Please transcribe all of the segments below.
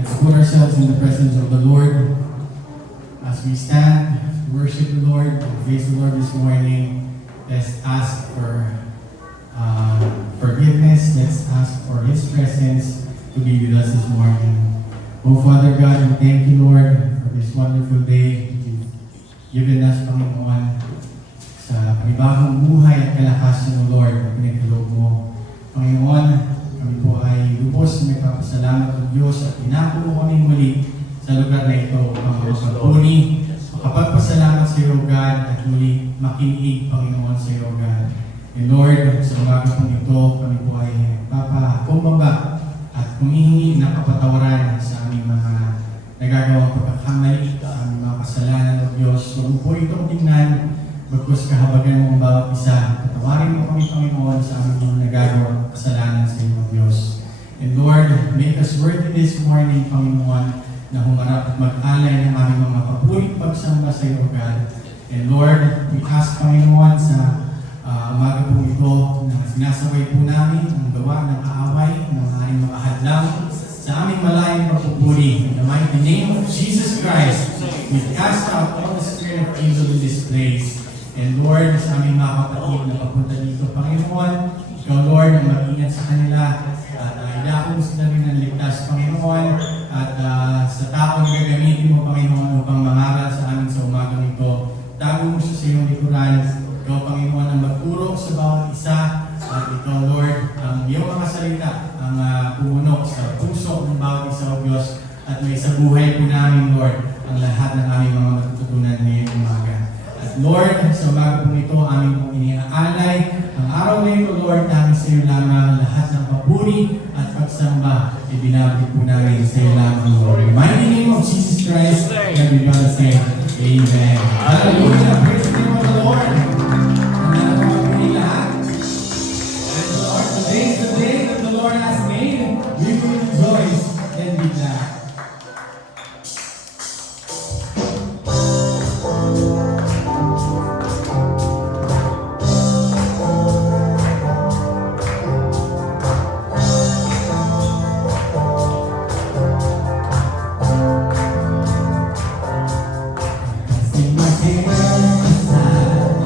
Let's put ourselves in the presence of the Lord as we stand to worship the Lord, to praise the Lord this morning. Let's ask for forgiveness. Let's ask for His presence to be with us this morning. Oh Father God, we thank you, Lord, for this wonderful day you've given us, Panginoon, sa panibagong buhay at kalakasan mo, Lord, na pinagkaloob mo. Panginoon, kami po ay lubos na nagpapasalamat ng Diyos at inako mo kami muli sa lugar na ito upang magpuni, makapagpasalamat sa iyo, God, at muli makinig, Panginoon, sa iyo, God. And Lord, sa umaga pong ito, kami po ay nagpapakumbaba at humihingi ng kapatawaran sa aming mga nagagawang pagkakamali, sa aming mga kasalanan ng Diyos. So kung po itong tingnan, bagkus kahabagan mo ang bawat isa, patawarin mo kami, Panginoon, sa aming mga nagagawang kasalanan sa iyo, Diyos. And Lord, make us worthy this morning, Panginoon, na humarap at mag-alay ng aming mga papulit pagsamba sa iyo, God. And Lord, we ask, Panginoon, sa umaga po ito na sinasabay po namin ang gawa ng kaaway ng aming mga hadlang sa aming malayang pagpupuri. In the mighty name of Jesus Christ, we cast out all the spirit of evil in this place. And Lord, sa aming mga kapatid na papunta dito, Panginoon, Ikaw, Lord, ang mag-ingat sa kanila at idakong sila rin ng ligtas, Panginoon, at sa tao na gagamitin mo, Panginoon, upang mangaral sa amin sa umagang ito. Tago mo siya sa iyong likuran. Ikaw, Panginoon, ang magturo sa bawat isa. At ikaw, Lord, ang iyong mga salita, ang pumunok sa puso ng bawat isa, O Diyos. At may sa buhay po namin, Lord, ang lahat ng aming mga matututunan ngayong umaga. At Lord, sa umaga po ito, aming pong iniaalay. Ang araw na ito, Lord, namin sa iyo lamang lahat ng papuri at pagsamba. Ibinabit po namin sa iyo lamang, Lord. In the mighty name of Jesus Christ, and we gotta say, Amen. Hallelujah. Praise the name of the Lord. Today is the day that the Lord has made. We will rejoice and be glad. Sing my hands aside.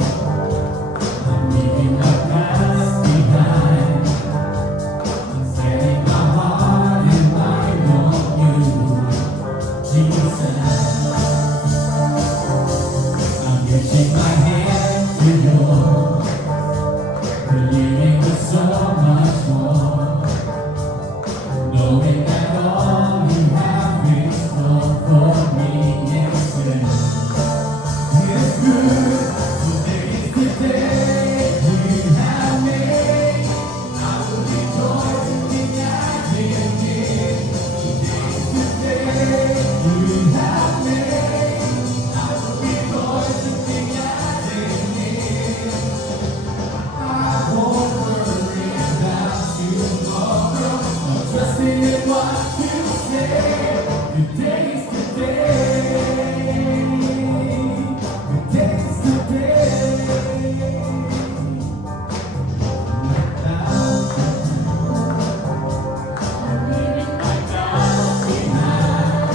I'm leaving the past behind. Setting my heart and mind on you, Jesus. I'm reaching my hand to yours, believing there's so much more, knowing that all you have in store for me is good. It's good. Today is the day you have made. I will rejoice and be glad in it. Today is the day you have made. I will rejoice and be glad in it. I won't worry about tomorrow, or trusting in what you say. Today is the day. Today is the day. I'm leaving my doubts behind.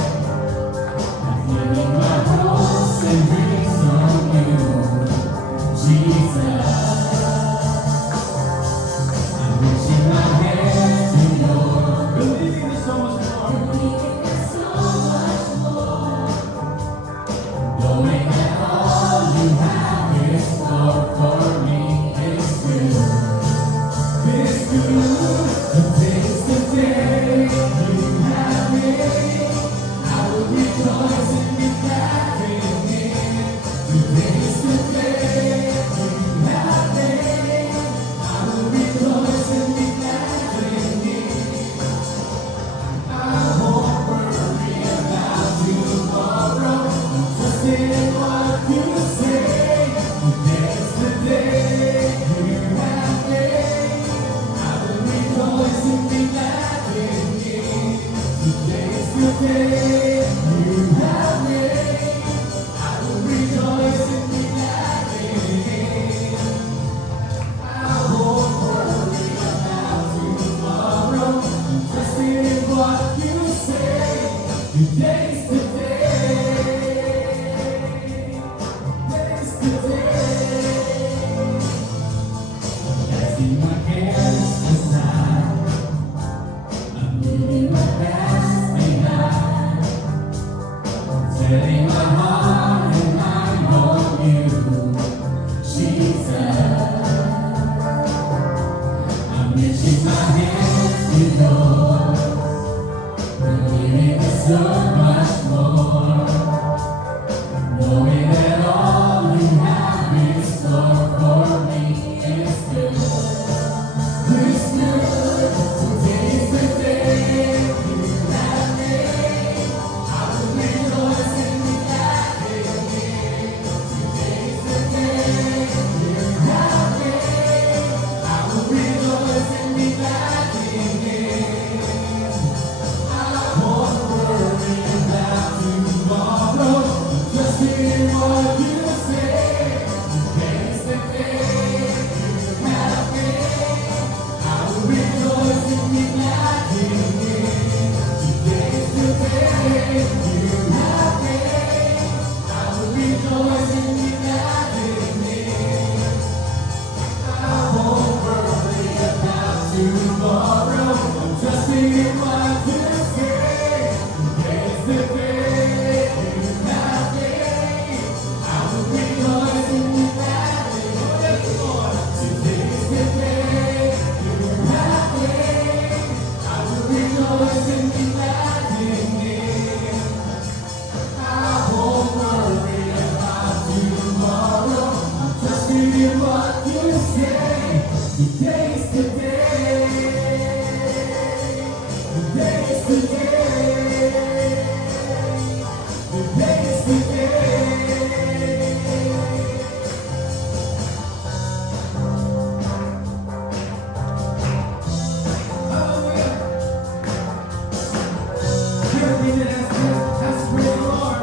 I'm leaving my hopes and dreams on you, Jesus. I'm reaching my hand to yours, believing there's so much Today's the day. Today's the day. Letting my cares aside. I'm leaving my past behind. Setting my heart and mind on you, Jesus. I'm lifting my hands to yours, believing there's so much more, knowing that all you have in store for me is good. It's good. Today's the day you have made. I will rejoice and be glad in it. Today's the day you have made. I will rejoice and be glad in it. I won't worry about tomorrow. Just hear what you say. Today's the day you have made. I will rejoice and be glad in it. Today's the day you have made. I will rejoice and be glad in it. I won't worry about tomorrow. I'm just hearing what you say. Today's the day you have made. I will rejoice and be glad in it. Today's the day you have made. I will rejoice and be glad in it. I won't worry about tomorrow. I'm just hearing what you say. Today's the day. Today's the day. Today's the day. Everything that has praise the Lord.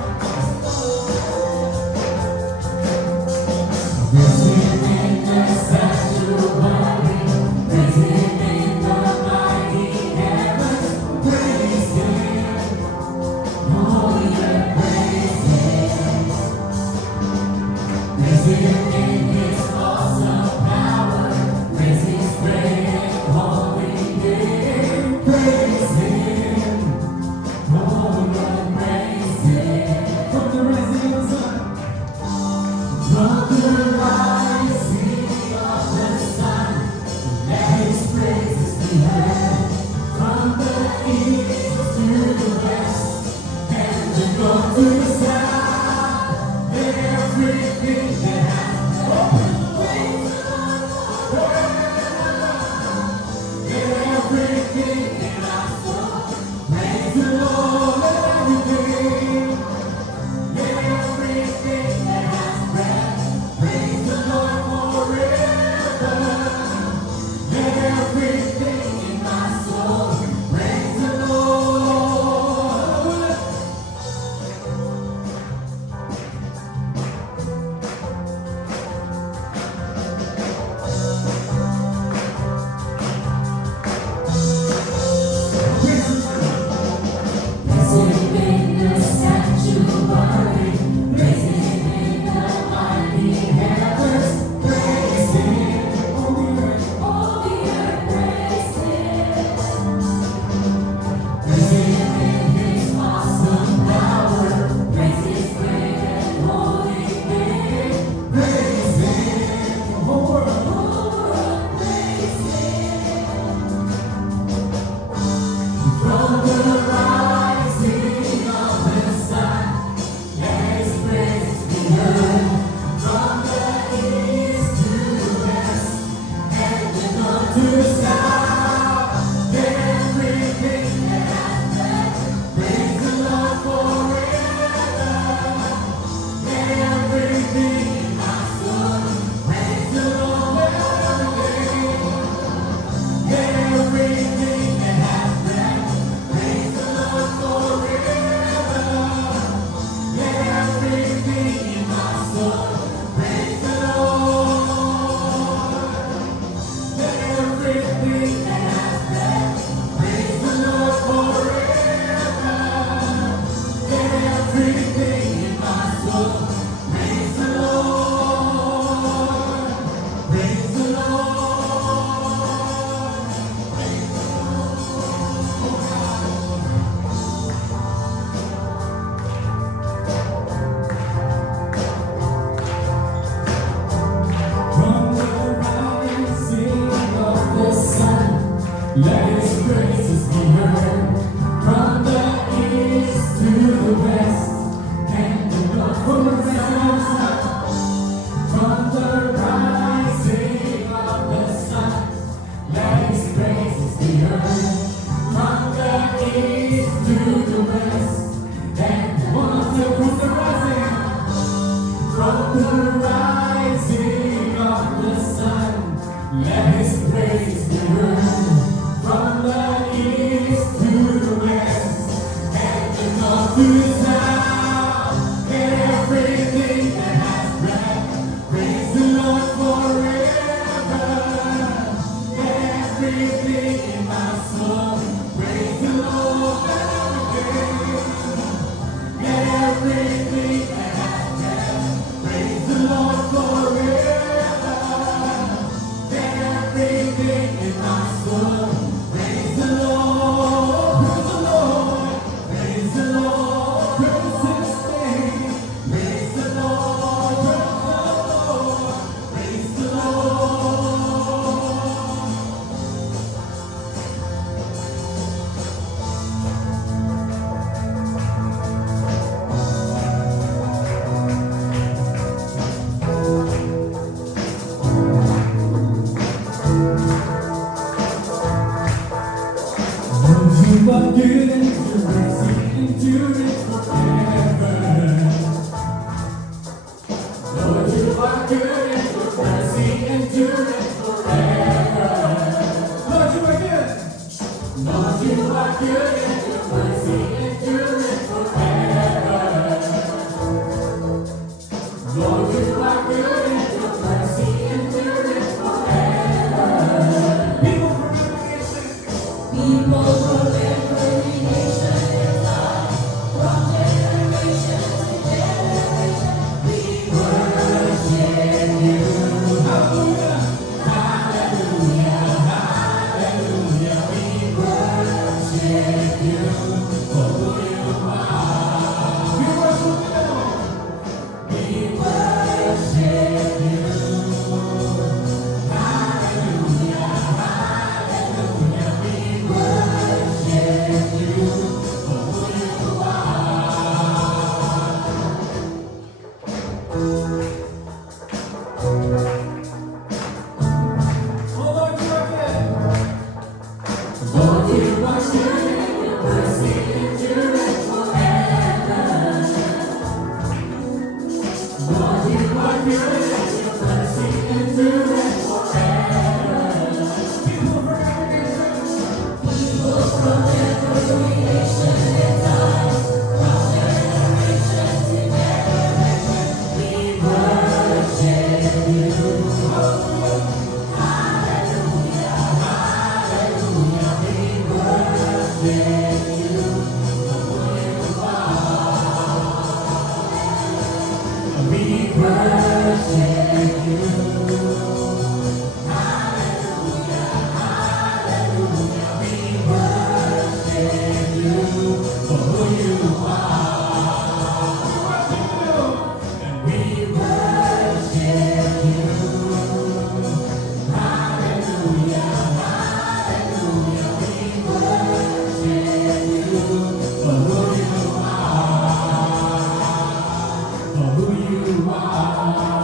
Praise Him in the sanctuary, praise Him in the mighty heavens, praise the rising of the sun, let His praise be heard from the east to the west, and the north to the south, and everything that has breath, praise the Lord forever. Let everything in my soul praise the Lord again. Let everything that has breath praise the Lord forever. Let everything in my soul praise the Lord. Praise the Lord. Praise His name. Praise the Lord. Praise the Lord. Lord, you are good and your mercy endures forever. Lord, you are good and your mercy endures forever. Lord, you are good. Lord, you are good and your mercy endures forever. Lord, you are good and your mercy endures forever. People from every nation and tongue, from generation to generation, we worship you. Hallelujah, hallelujah, hallelujah. We worship you for who you are. We worship you. We worship you. Hallelujah, hallelujah. We worship you for who you are. Oh Lord, you are good. Lord, you are good and your mercy endures forever. Lord, you are good and your mercy endures forever. People from every nation and tongue, from generation to generation, we worship you. Hallelujah, hallelujah, we worship you for who you are. We worship you. Hallelujah, hallelujah, we worship you for who you are. And we worship you. Hallelujah, hallelujah, we worship you for who you are. For who you are.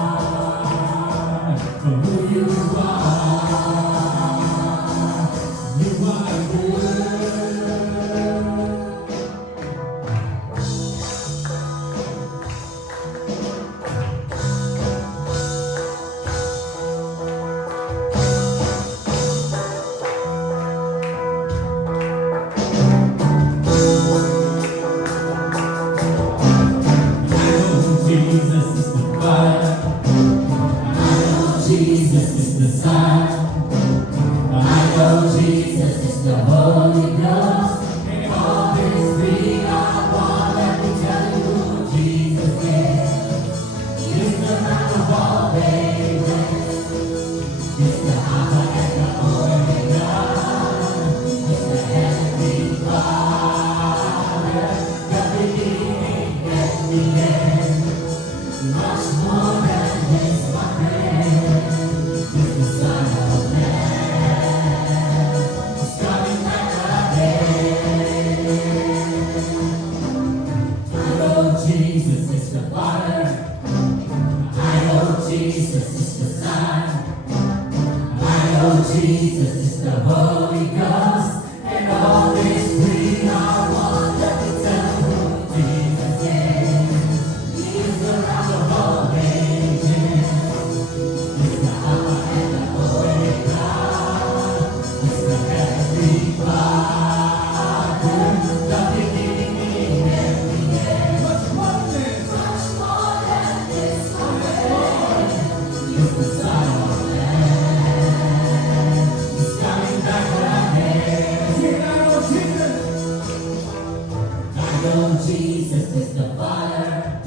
Jesus is the Father.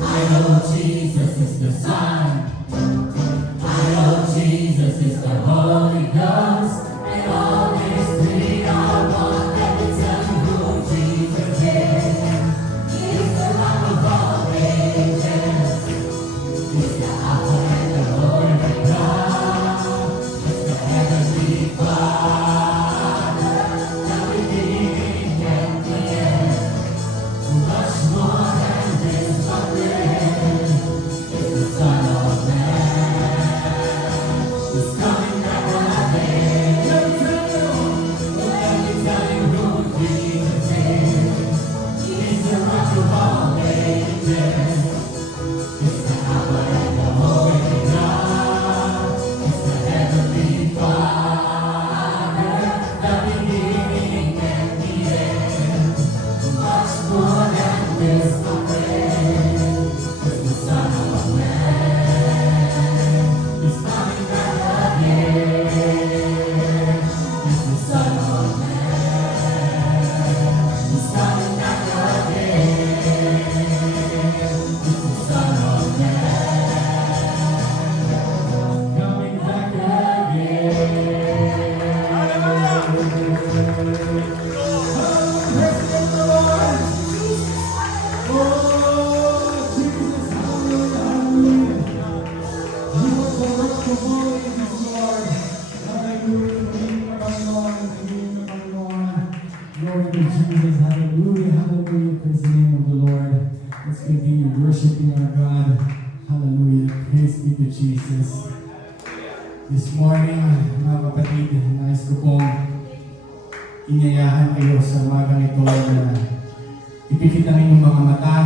I know Jesus is the Son. I know Jesus is the Holy Ghost. And all these three are one. Let me tell you who Jesus is. He's the Rock of all ages. He's the Alpha and the Omega. He's the Heavenly Father, the beginning and the end. Much more than this, my friend, is the Son of Man. He's coming back again. Let me tell you who Jesus is. He's the Rock of all ages. He's the Alpha and the Omega. He's the Heavenly Father, the beginning and the end. Much more than this, my friend, is the Son of Man. He's coming back again. He's the Son of Man. He's coming back again. He's the Son of Man. Coming back Glory to Jesus, hallelujah, hallelujah, praise the name of the Lord. Let's continue worshiping our God, hallelujah, praise be to Jesus. This morning, mga kapatid, nais ko pong inayahan kayo sa umagang ito na ipikit ang inyong mga mata,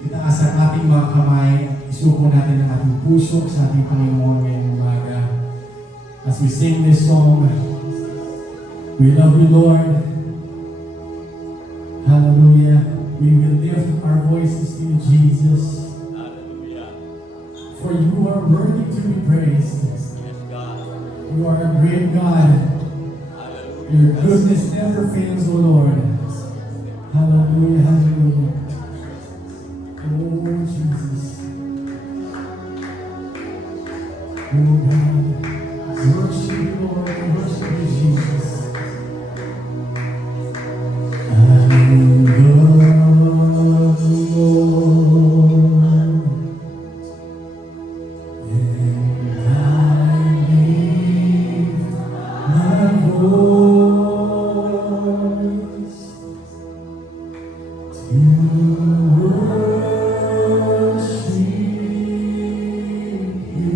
itaas ang ating mga kamay, isuko natin ang ating puso sa ating Panginoon ngayong umaga. As we sing this song, we love you, Lord. Hallelujah. We will lift our voices to you, Jesus. Hallelujah. For you are worthy to be praised. Yes, God. You are a great God. Hallelujah. Your goodness never fails, O Lord. Hallelujah, hallelujah. Oh, Jesus. Oh, God. Worship you, Lord. Worship you, Jesus. I'm God, Lord, and I lift my voice to worship you.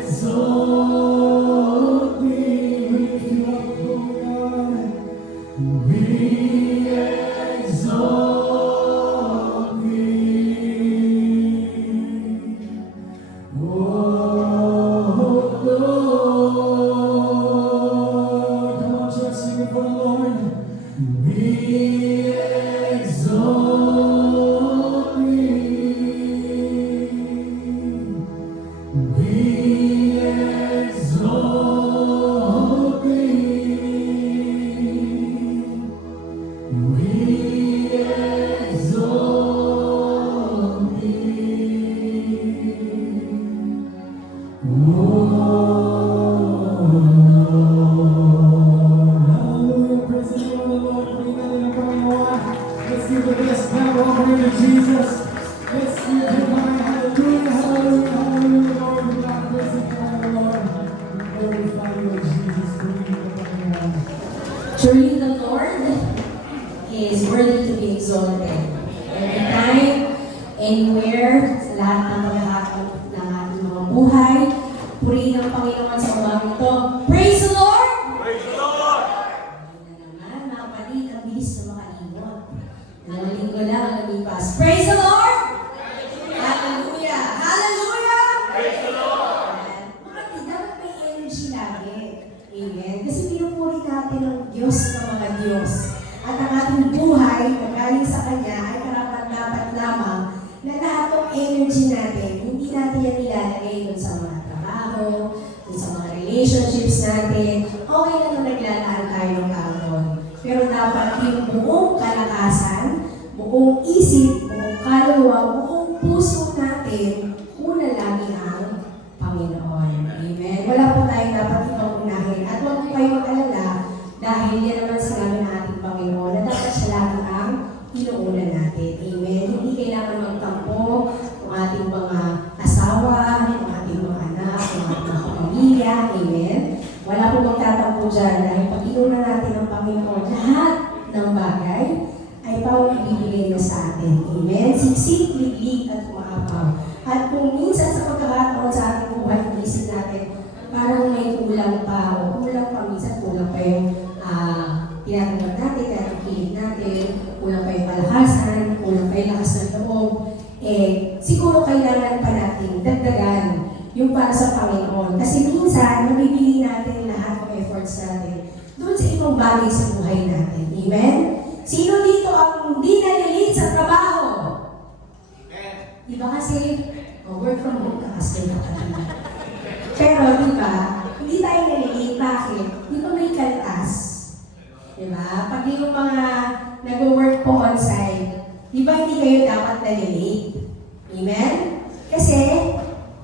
exalt thee, we lift you up, O God. We exalt thee. Oh Lord, come on, church, sing it for the Lord. We exalt thee. We exalt thee. We exalt thee. Oh Lord. Hallelujah. Praise the name of the Lord. Purihin natin ang Panginoon. Let's give the best clap offering to Jesus. Let's give him high. Hallelujah. Hallelujah. Hallelujah. Lord, we love praise and honor, Lord. We glorify you, Jesus. Purihin ang Panginoon. Truly the Lord is worthy to be exalted. Every time, anywhere, sa lahat ng pagkakataon ng ating mga buhay, purihin ang Panginoon sa umagang ito. Praise the Lord! Praise the Lord! Ayun na naman, mga kapatid, ang bilis na makalimot. Dalawang linggo lang ang lumipas. Praise the Lord! Hallelujah! Hallelujah! Praise the Lord! Mga kapatid, dapat may energy lagi. Amen. Kasi pinupuri natin ang Diyos ng mga Diyos. At ang ating buhay na galing sa Kanya ay karapat-dapat lamang na lahat ng energy natin, hindi natin yan ilalagay dun sa mga trabaho, dun sa mga relationships natin. Okay na nung naglalaan tayo ng kahapon. Pero dapat yung buong kalakasan, buong isip, buong kaluluwa, buong puso natin, una lagi ang Panginoon. Amen. Wala po tayong dapat ibang unahin. At huwag po kayong mag-alala dahil yan naman sinabi ng ating Panginoon na dapat siya lagi ang inuuna natin. Amen. Hindi kailangan magtampo ng ating mga asawa, ng ating mga anak, ng ating mga pamilya. Amen. Wala po magtatampo dyan dahil pag inuuna natin ang Panginoon, lahat ng bagay ay ibibigay niya sa atin. Amen. Siksik, liglig at umaapaw. At kung minsan sa pagkakataon sa ating buhay, inisip natin, parang may kulang pa o kulang pa, minsan kulang pa yung tinatanggap natin, tinatanggap natin, kulang pa yung palakasan, kulang pa yung lakas ng loob, siguro kailangan pa natin dagdagan yung para sa Panginoon. Kasi minsan, nabibili natin lahat ng efforts natin doon sa ibang bagay sa buhay natin. Amen? Sino dito ang hindi nalilate sa trabaho? Diba kasi, work from home ka kasi nakatanda. Pero diba, hindi tayo nalilate. Bakit? Di ba may kaltas? Diba? Pag yung mga nag-work po on-site, di ba hindi kayo dapat nalilate? Amen? Kasi,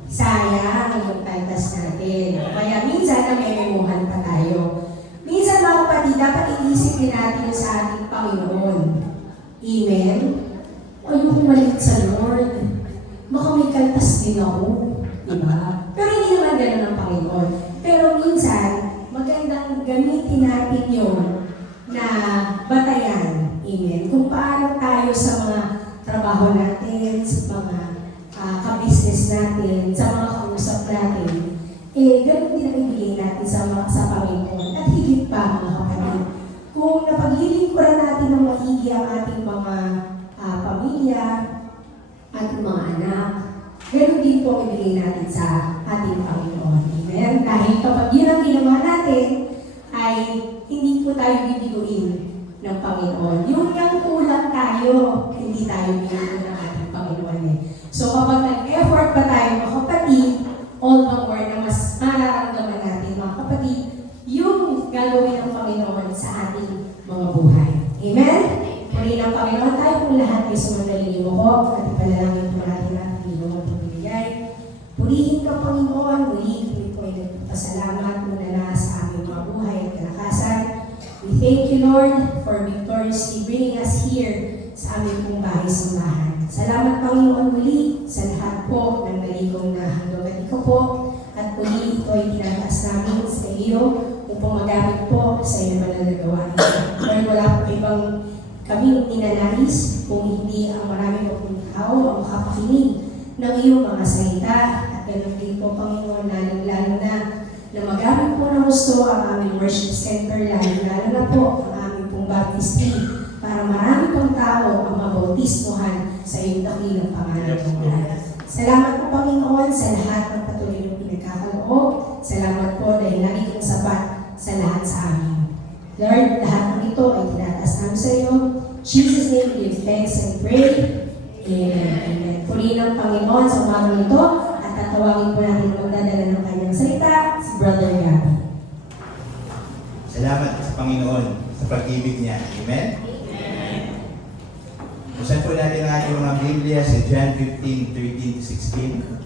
sayang yung kaltas natin. Kaya minsan namimimuhan pa tayo. Minsan mga kapatid, dapat iisipin natin sa ating Panginoon. Amen? Ayoko malit sa Lord. Baka may kaltas din ako. Diba? Pero hindi naman gano'n ang Panginoon. Pero minsan, magandang gamitin natin yun na batayan. Amen? Kung paano tayo sa mga trabaho natin, sa mga ka-business natin, sa mga kausap natin, gano'n din ang ibigay natin sa Panginoon. At higit pa, mga kapatid, kung napaglilingkuran natin ng maigi ang ating mga pamilya, ating mga anak, gano'n din po ang ibigay natin sa ating Panginoon. Amen? Dahil kapag yun ang ginawa natin, ay hindi po tayo bibiguin ng Panginoon. Yung kulang tayo, hindi tayo bibiguin ng ating Panginoon. So kapag nag-effort pa tayo, mga kapatid, all the more na mas mararamdaman natin, mga kapatid, yung gagawin ng Panginoon sa ating mga buhay. Amen? Purihin ang Panginoon, tayo kung lahat ay sumandali mo ko, at ipanalangin po natin ang Panginoon at pumibigay. Purihin ka, Panginoon, muli kami po ay nagpapasalamat muna na sa aming mga buhay at kalakasan. We thank you, Lord, for victoriously bringing us here sa aming pong bahay-sambahan. Salamat, Panginoon, muli sa lahat po ng naligong na hanggang ikaw po. At muli ito ay tinataas namin sa iyo upang magamit po sa iyo naman na nagawa. Lord, wala po ibang kaming inanais kung hindi ang marami pong tao ang makapakinig ng iyong mga salita. At ganoon din po, Panginoon, lalo na magamit po ng gusto ang aming worship center, lalo na po ang aming pong baptistry, para marami pong tao ang mabautismohan sa iyong dakilang pangalan ng Lord. Salamat po, Panginoon, sa lahat ng patuloy ng pinagkakaloob. Salamat po dahil lagi kang sapat sa lahat sa amin. Lord, lahat ng ito ay tinataas namin sa iyo. In Jesus' name, we give thanks and pray. Amen. Amen. Purihin ang Panginoon sa umagang ito at tatawagin po natin ang magdadala ng kanyang salita, si Brother Gabby. Salamat sa Panginoon sa pag-ibig niya. Amen? Amen. Buksan po natin ang ating mga Biblia sa John 15:13-16.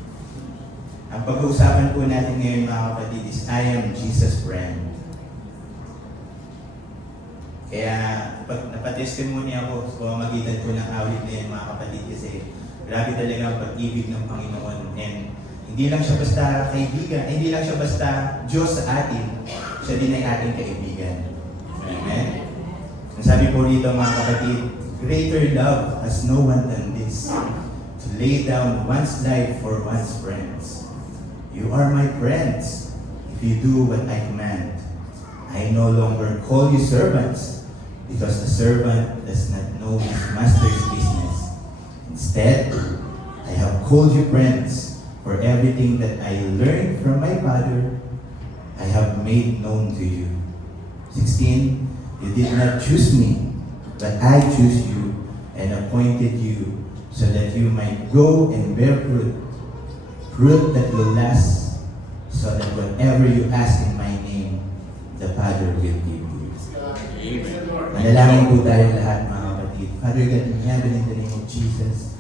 Ang pag-uusapan po natin ngayon, mga kapatid, is I am Jesus' friend. Kaya napatestimony ako sa pamamagitan po ng awit na yan, mga kapatid, kasi grabe talaga ang pag-ibig ng Panginoon. And hindi lang siya basta kaibigan, hindi lang siya basta Diyos sa atin, siya din ay ating kaibigan. Amen? Ang sabi po dito, mga kapatid, greater love has no one than this, to lay down one's life for one's friends. You are my friends if you do what I command. I no longer call you servants, because the servant does not know his master's business. Instead, I have called you friends, for everything that I learned from my Father, I have made known to you. 16, you did not choose me, but I chose you and appointed you so that you might go and bear fruit, fruit that will last, so that whatever you ask in my name, the Father will give you. Manalangin po tayo lahat, mga kapatid. Father God in heaven, in the name of Jesus,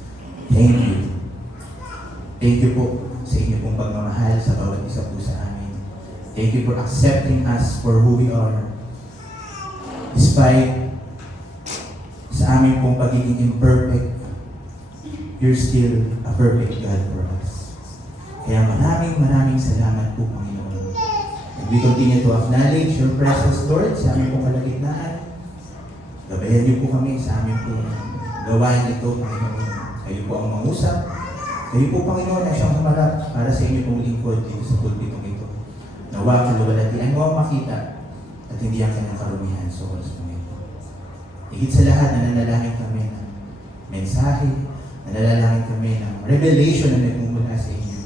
thank you. Thank you po sa inyo pong pagmamahal sa bawat isa po sa amin. Thank you for accepting us for who we are. Despite sa amin pong pagiging imperfect, you're still a perfect God for us. Kaya maraming salamat po, Panginoon. And we continue to acknowledge your presence, Lord, sa aming pong kalagitnaan. Gabayan niyo po kami sa aming pong gawain ito, Panginoon. Kayo po ang mangusap. Kayo po, Panginoon, ang siyang humarap para sa inyo pong lingkod dito sa pulpitong ito. Nawa kaluwalhatian mo ang makita at hindi ang kanyang karumihan sa oras po ito. Higit sa lahat, nananalangin kami ng mensahe, nananalangin kami ng revelation na nagmumula sa inyo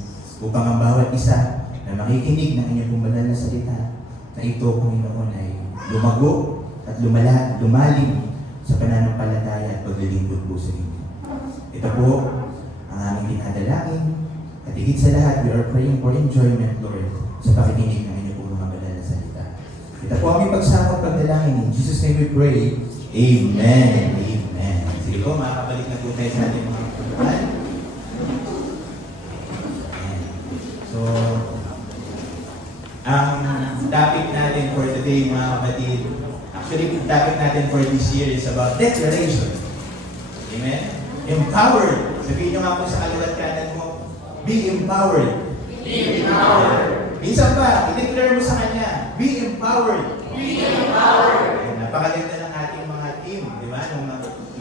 upang ang bawat isa na makikinig ng inyong pumalal na salita na ito, Panginoon, ay lumago at lumalim sa pananampalataya at paglilingkod po sa inyo. Ito po ang aming dinadalangin at higit sa lahat, we are praying for enjoyment, Lord, sa pakikinig ng inyong mga banal na salita. Ito po aming pagsama at pagdalangin. In Jesus' name we pray. Amen. Amen. Sige po, makakabalik na po tayo sa ating mga pagkakas. So, ang topic natin for today, mga kapatid, actually, yung topic natin for this year is about declaration. Amen? Empowered. Sabihin nyo nga po sa kaliwat kanan mo, be empowered. Be empowered. Minsan pa, i-declare mo sa kanya, be empowered. Be empowered. Napakaganda ng ating mga team, di ba?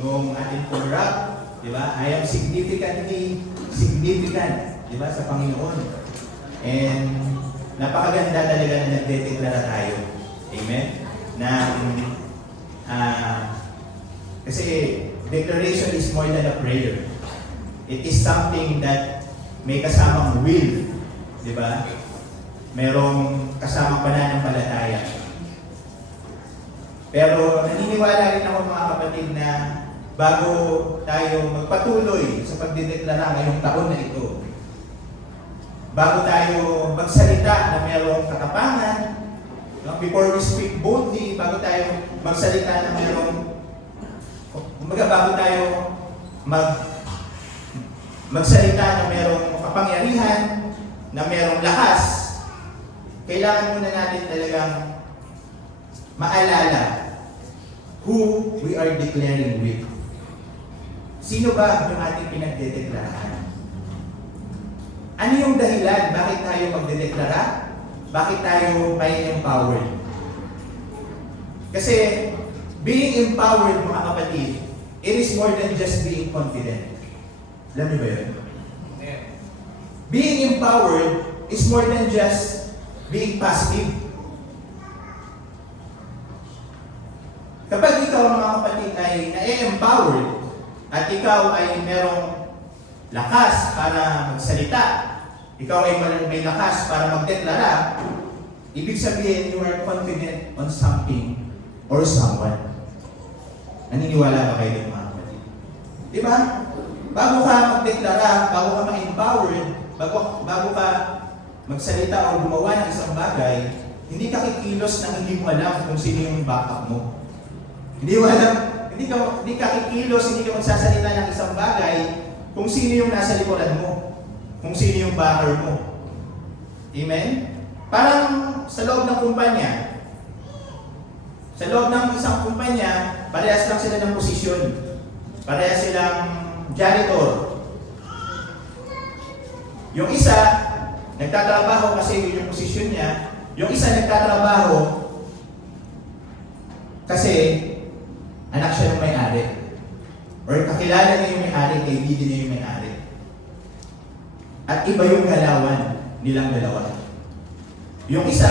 Nung ating pong rap, di ba? I am significantly significant, di ba? Sa Panginoon. And napakaganda talaga na nagdedeklara tayo. Amen? Kasi declaration is more than a prayer. It is something that may kasamang will, di ba? Merong kasamang pananampalataya. Pero naniniwala rin ako, mga kapatid, na bago tayo magpatuloy sa pagdedeklara ngayong taon na ito, bago tayo magsalita na merong katapangan, before we speak boldly, bago tayo magsalita na merong, bago tayo magsalita na merong kapangyarihan, na merong lakas, kailangan muna natin talagang maalala who we are declaring with. Sino ba yung ating pinagdedeklarahan? Ano yung dahilan? Bakit tayo magdedeklara? Bakit tayo may empowered? Kasi being empowered, mga kapatid, it is more than just being confident. Alam niyo ba yun? being empowered is more than just being passive. Kapag ikaw, mga kapatid, ay na-empowered at ikaw ay merong lakas para magsalita, ikaw ay may lakas para magdeklara, ibig sabihin, you are confident on something or someone. Naniniwala ba kayo mga kapatid? Di ba? Bago ka magdeklara, bago ka ma-empowered, bago ka magsalita o gumawa ng isang bagay, hindi ka kikilos na hindi mo alam kung sino yung backup mo. Hindi ka kikilos, hindi ka magsasalita ng isang bagay kung sino yung nasa likuran mo, kung sino yung backer mo. Amen? Parang sa loob ng kumpanya, sa loob ng isang kumpanya, parehas lang sila ng posisyon. Parehas silang janitor. Yung isa, nagtatrabaho kasi yun yung posisyon niya. Yung isa nagtatrabaho kasi anak siya ng may-ari. Or kakilala niya yung may-ari, kaibigan niya yung may-ari. At iba yung galawan nilang dalawa. Yung isa,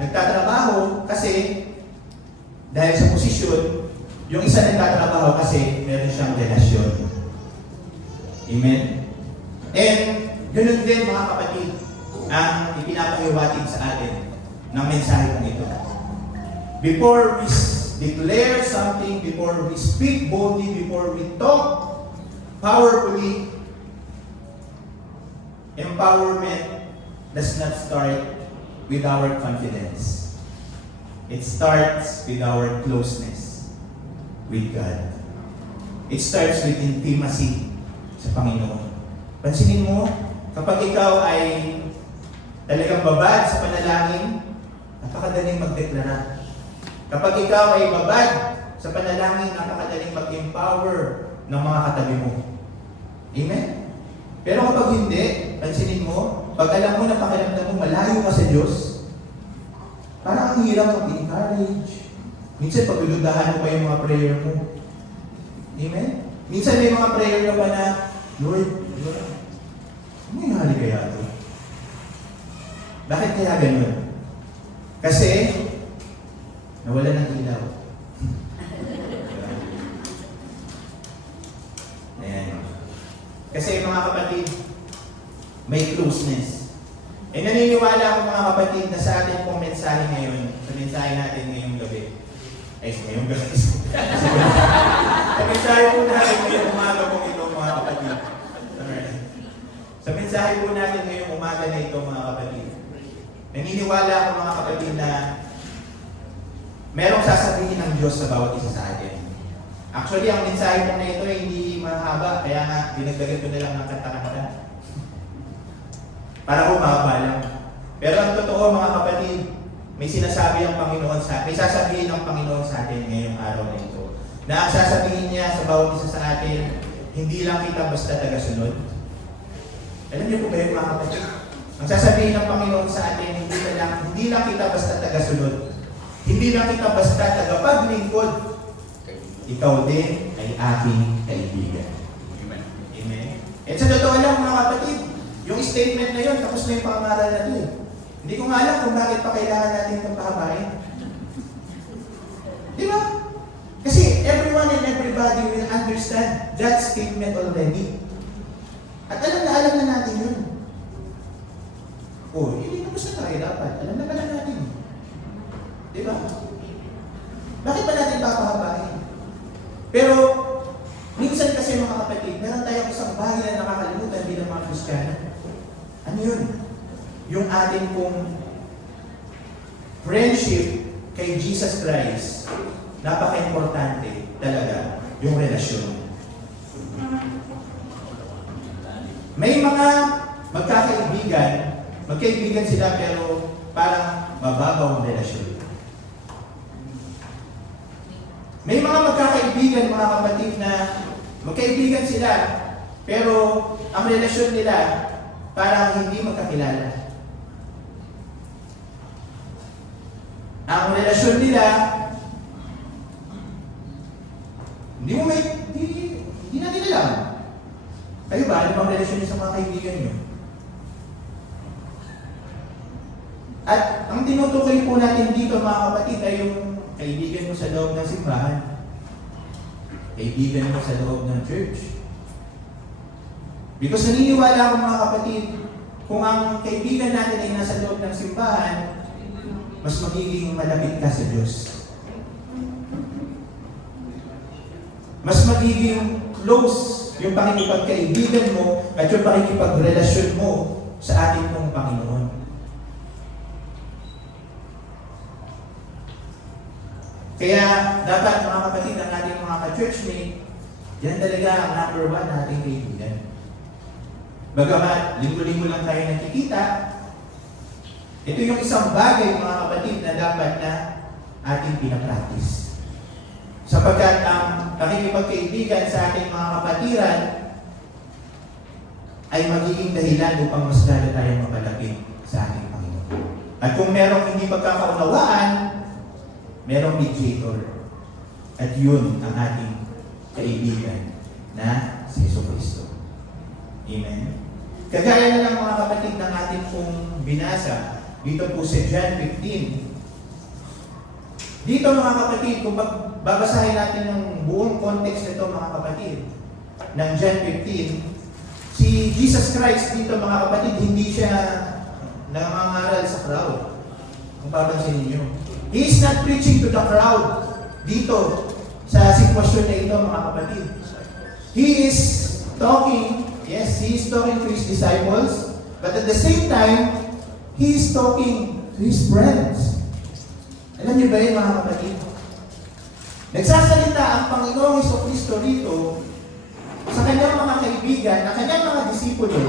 nagtatrabaho kasi dahil sa posisyon, yung isa nagtatrabaho kasi meron siyang relasyon. Amen? And ganun din mga kapatid ang ipinapahiwatig sa atin ng mensahe ng ito. Before we declare something, before we speak boldly, before we talk powerfully, empowerment does not start with our confidence. It starts with our closeness with God. It starts with intimacy sa Panginoon. Pansinin mo, kapag ikaw ay talagang babad sa panalangin, napakadaling magdeklara. Kapag ikaw ay babad sa panalangin, napakadaling mag-empower ng mga katabi mo. Amen? Pero kapag hindi, pansinin mo, pag alam mo na pakiramdam mo malayo ka sa Diyos, parang ang hirap mag-encourage. Minsan pagdududahan mo pa yung mga prayer mo. Amen? Minsan may mga prayer ka pa na, Lord, may hali kaya ito? Bakit kaya ganun? Kasi, nawala ng ilaw. Ayan. Kasi mga kapatid, may closeness. Naniniwala ako mga kapatid na sa ating pong mensahe ngayon, sa mensahe natin ngayong gabi, ngayong gabi. Sa mensahe po natin ngayong umaga po ito mga kapatid. Alright. Sa mensahe po natin ngayong umaga na ito mga kapatid, naniniwala ako mga kapatid na merong sasabihin ng Diyos sa bawat isa sa atin. Actually, ang mensahe po na ito ay hindi mahaba, kaya nga dinagdagan ko na lang ng kanta-kanta. Para humaba lang. Pero ang totoo mga kapatid, may sinasabi ang Panginoon may sasabihin ng Panginoon sa atin ngayong araw na ito. Na ang sasabihin niya sa bawat isa sa atin, hindi lang kita basta tagasunod. Alam niyo po ba yun mga kapatid? Ang sasabihin ng Panginoon sa atin, hindi lang kita basta tagasunod. Hindi lang kita basta tagapaglingkod. Ikaw din ay aking kaibigan. Amen. Amen. At sa totoo lang mga kapatid, yung statement na yun, tapos na yung pangaral na ito eh. Hindi ko nga alam kung bakit pa kailangan natin itong pahabain. Di ba? Kasi everyone and everybody will understand that statement already. At alam na natin yun. Oh, hindi na basta tayo dapat. Alam na pala natin. Di ba? Bakit pa natin papahabain? Pero, minsan kasi mga kapatid, meron tayong isang bagay na nakakalimutan bilang mga Kristiyano. Ano yun? Yung ating pong friendship kay Jesus Christ, napaka-importante talaga yung relasyon. May mga magkaibigan sila pero parang mababaw ang relasyon. May mga magkakaibigan, mga kapatid, na magkaibigan sila pero ang relasyon nila parang hindi magkakilala. Ang relasyon nila, hindi natin alam. Kayo ba? Ano bang relasyon niyo sa mga kaibigan niyo? At ang tinutukoy po natin dito mga kapatid ay yung kaibigan mo sa loob ng simbahan. Kaibigan mo sa loob ng church. Because naniniwala ako mga kapatid, kung ang kaibigan natin ay nasa loob ng simbahan, mas magiging malapit ka sa Diyos. Mas magiging close yung pakikipagkaibigan mo at yung pakikipagrelasyon mo sa ating pong Panginoon. Kaya dapat mga kapatid, ang ating mga ka-churchmate, yan talaga ang number one nating kaibigan. Bagamat linggo-linggo lang tayo nakikita, ito yung isang bagay mga kapatid na dapat na ating pinapractice. Sapagkat ang pakikipagkaibigan sa ating mga kapatiran ay magiging dahilan upang mas lalo tayong mapalapit sa ating Panginoon. At kung merong hindi pagkakaunawaan, merong mediator. At yun ang ating kaibigan na si Jesucristo. Amen? Kagaya na lang mga kapatid ng ating pong binasa dito po sa John 15. Dito mga kapatid, kung babasahin natin ng buong context nito mga kapatid, ng John 15, si Jesus Christ dito mga kapatid, hindi siya nangangaral sa crowd. Kung papansin ninyo. He is not preaching to the crowd dito sa sitwasyon na ito mga kapatid. He is talking, yes, he is talking to his disciples, but at the same time, he is talking to his friends. Alam niyo ba yun mga kapatid? Nagsasalita ang Panginoong Jesucristo rito sa kanyang mga kaibigan, na kanyang mga disipulo,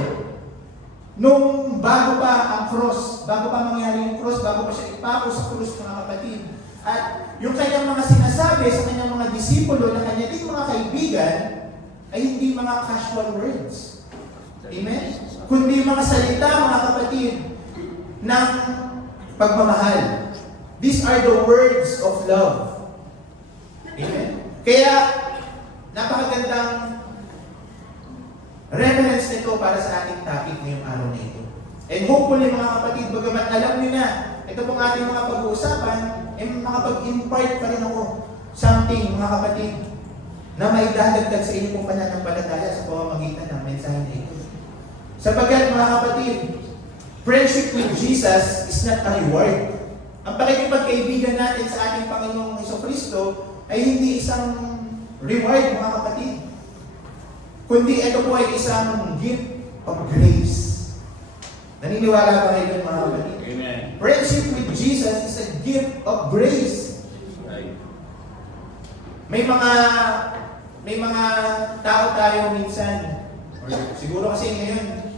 nung bago pa ang cross, bago pa mangyari yung cross, bago pa siya ipako sa cross mga kapatid. At yung kanyang mga sinasabi sa kanyang mga disipulo na kanya ding mga kaibigan ay hindi mga casual words. Amen? Kundi mga salita mga kapatid ng pagmamahal. These are the words of love. Amen? Kaya napakagandang reference nito para sa ating topic ngayong araw na ito. And hopefully mga kapatid, bagamat alam niyo na, ito pong ating mga pag-uusapan, makapag-impart pa rin ako something mga kapatid na may dadagdag sa inyo pong pananampalataya sa pamamagitan ng mensahe na ito. Sapagkat mga kapatid, friendship with Jesus is not a reward. Ang pakikipagkaibigan natin sa ating Panginoong Jesucristo ay hindi isang reward mga kapatid. Kundi ito po ay isang gift of grace. Naniniwala ba kayo doon mga kapatid? Amen. Friendship with Jesus is a gift of grace. May mga tao tayo minsan, or siguro kasi ngayon,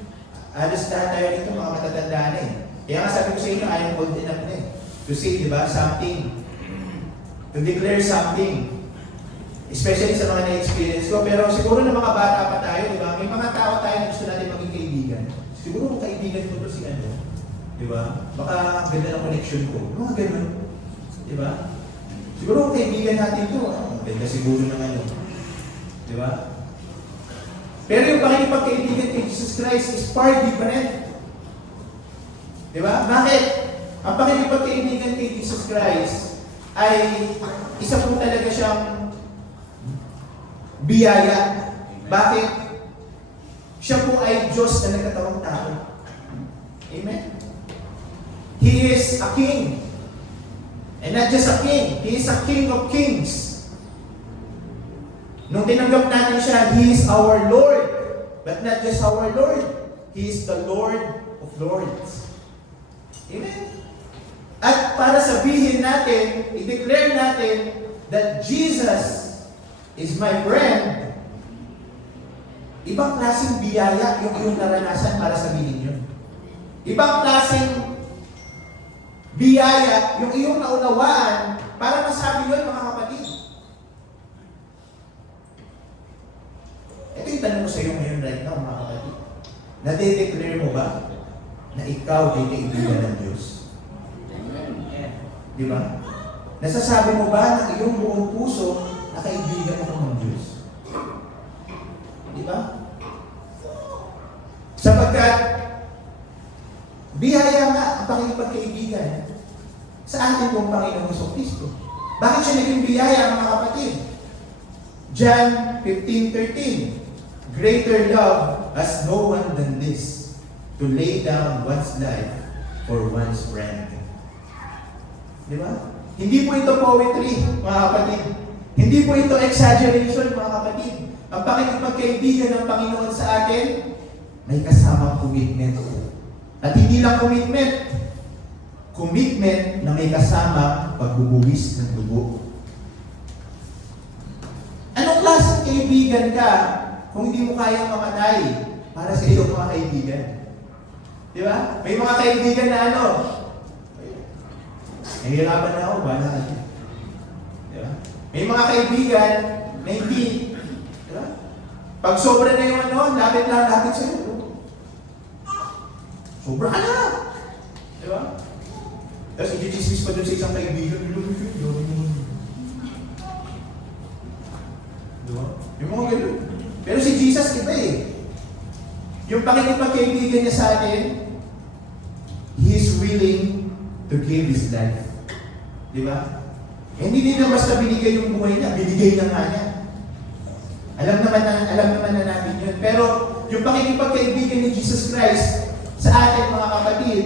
halos lahat tayo dito mga matatanda na eh. Kaya nga sabi ko sa inyo, I'm old enough na eh. To say, di ba, something. To declare something. Especially sa mga na-experience ko. Pero siguro na mga bata pa tayo, di ba? May mga tao tayo na gusto natin maging kaibigan. Siguro kung kaibigan ko to si ano, di ba? Baka ganda ng connection ko. Mga ganun. Di ba? Siguro kung kaibigan natin to, ganda siguro ng ano. Di ba? Pero yung pakikipagkaibigan kay Jesus Christ is far different. Di ba? Bakit? Ang pakikipagkaibigan kay Jesus Christ ay isa po talaga siyang biyaya. Bakit? Siya po ay Diyos na nagkatawang tao. Amen? He is a king. And not just a king. He is a king of kings. Nung tinanggap natin siya, He is our Lord. But not just our Lord. He is the Lord of Lords. Amen? At para sabihin natin, i-declare natin that Jesus is my friend, ibang klaseng biyaya yung iyong naranasan para sabihin yun. Ibang klaseng biyaya yung iyong naunawaan para masabi yun mga kapatid. Ito yung tanong ko sa iyo ngayon right now mga kapatid. Nade-declare mo ba na ikaw ay kaibigan ng Diyos? Di ba? Nasasabi mo ba ng iyong buong puso na kaibigan mo ng Diyos? Di ba? Sapagkat Biyaya nga ang pakikipagkaibigan sa ating pong Panginoong Kristo. Bakit siya naging biyaya, mga kapatid? John 15:13, greater love has no one than this, to lay down one's life for one's friend. Di ba? Hindi po ito poetry, mga kapatid. Hindi po ito exaggeration, mga kapatid. Ang pakikipagkaibigan ng Panginoon sa atin, may kasamang commitment. At hindi lang commitment na may kasamang pagbubuwis ng dugo. Anong klaseng kaibigan ka kung hindi mo kayang mamatay para sa iyong mga kaibigan? Di ba? May mga kaibigan na ano, nahihirapan na ako, bahala ka. Di ba? May mga kaibigan na hindi. Di ba? Pag sobra na yung ano, lapit sa'yo. Sobra ka na. Di ba? Tapos i-dismiss pa dun sa isang kaibigan. Di ba? Yung mga ganun. Pero si Jesus iba eh. Yung pakikipagkaibigan niya sa atin, He is willing to give His life. Di ba? Hindi din na basta binigay yung buhay niya, binigay na nga niya. Alam naman na natin yun. Pero yung pakikipagkaibigan ni Jesus Christ sa atin, mga kapatid,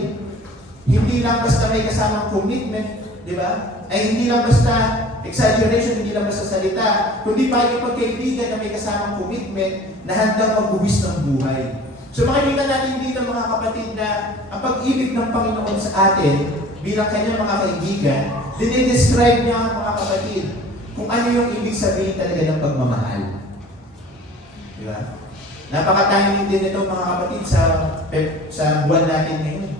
hindi lang basta may kasamang commitment, di ba? Ay hindi lang basta exaggeration, hindi lang basta salita, kundi pakikipagkaibigan na may kasamang commitment na handang magbuwis ng buhay. So makikita natin dito, mga kapatid, na ang pag-ibig ng Panginoon sa atin bilang kanyang mga kaibigan, dinidescribe niya, mga kapatid, kung ano yung ibig sabihin talaga ng pagmamahal. Di ba? Napaka-timing din ito, mga kapatid, sa buwan natin ngayon.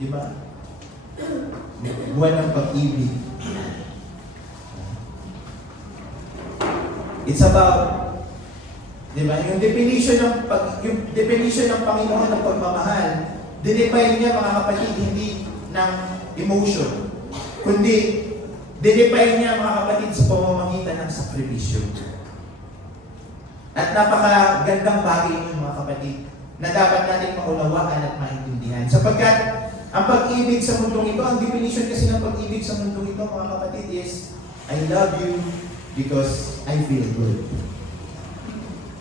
Di ba? Buwan ng pag-ibig. It's about, di ba, yung definition ng Panginoon ng pagmamahal, dinefine niya, mga kapatid, hindi ng emotion, kundi dinefine niya, mga kapatid, sa pamamagitan ng sakripisyo. At napakagandang bagay yun, mga kapatid, na dapat natin maunawaan at maintindihan. Sapagkat ang pag-ibig sa mundong ito, ang definition kasi ng pag-ibig sa mundong ito, mga kapatid, is I love you because I feel good.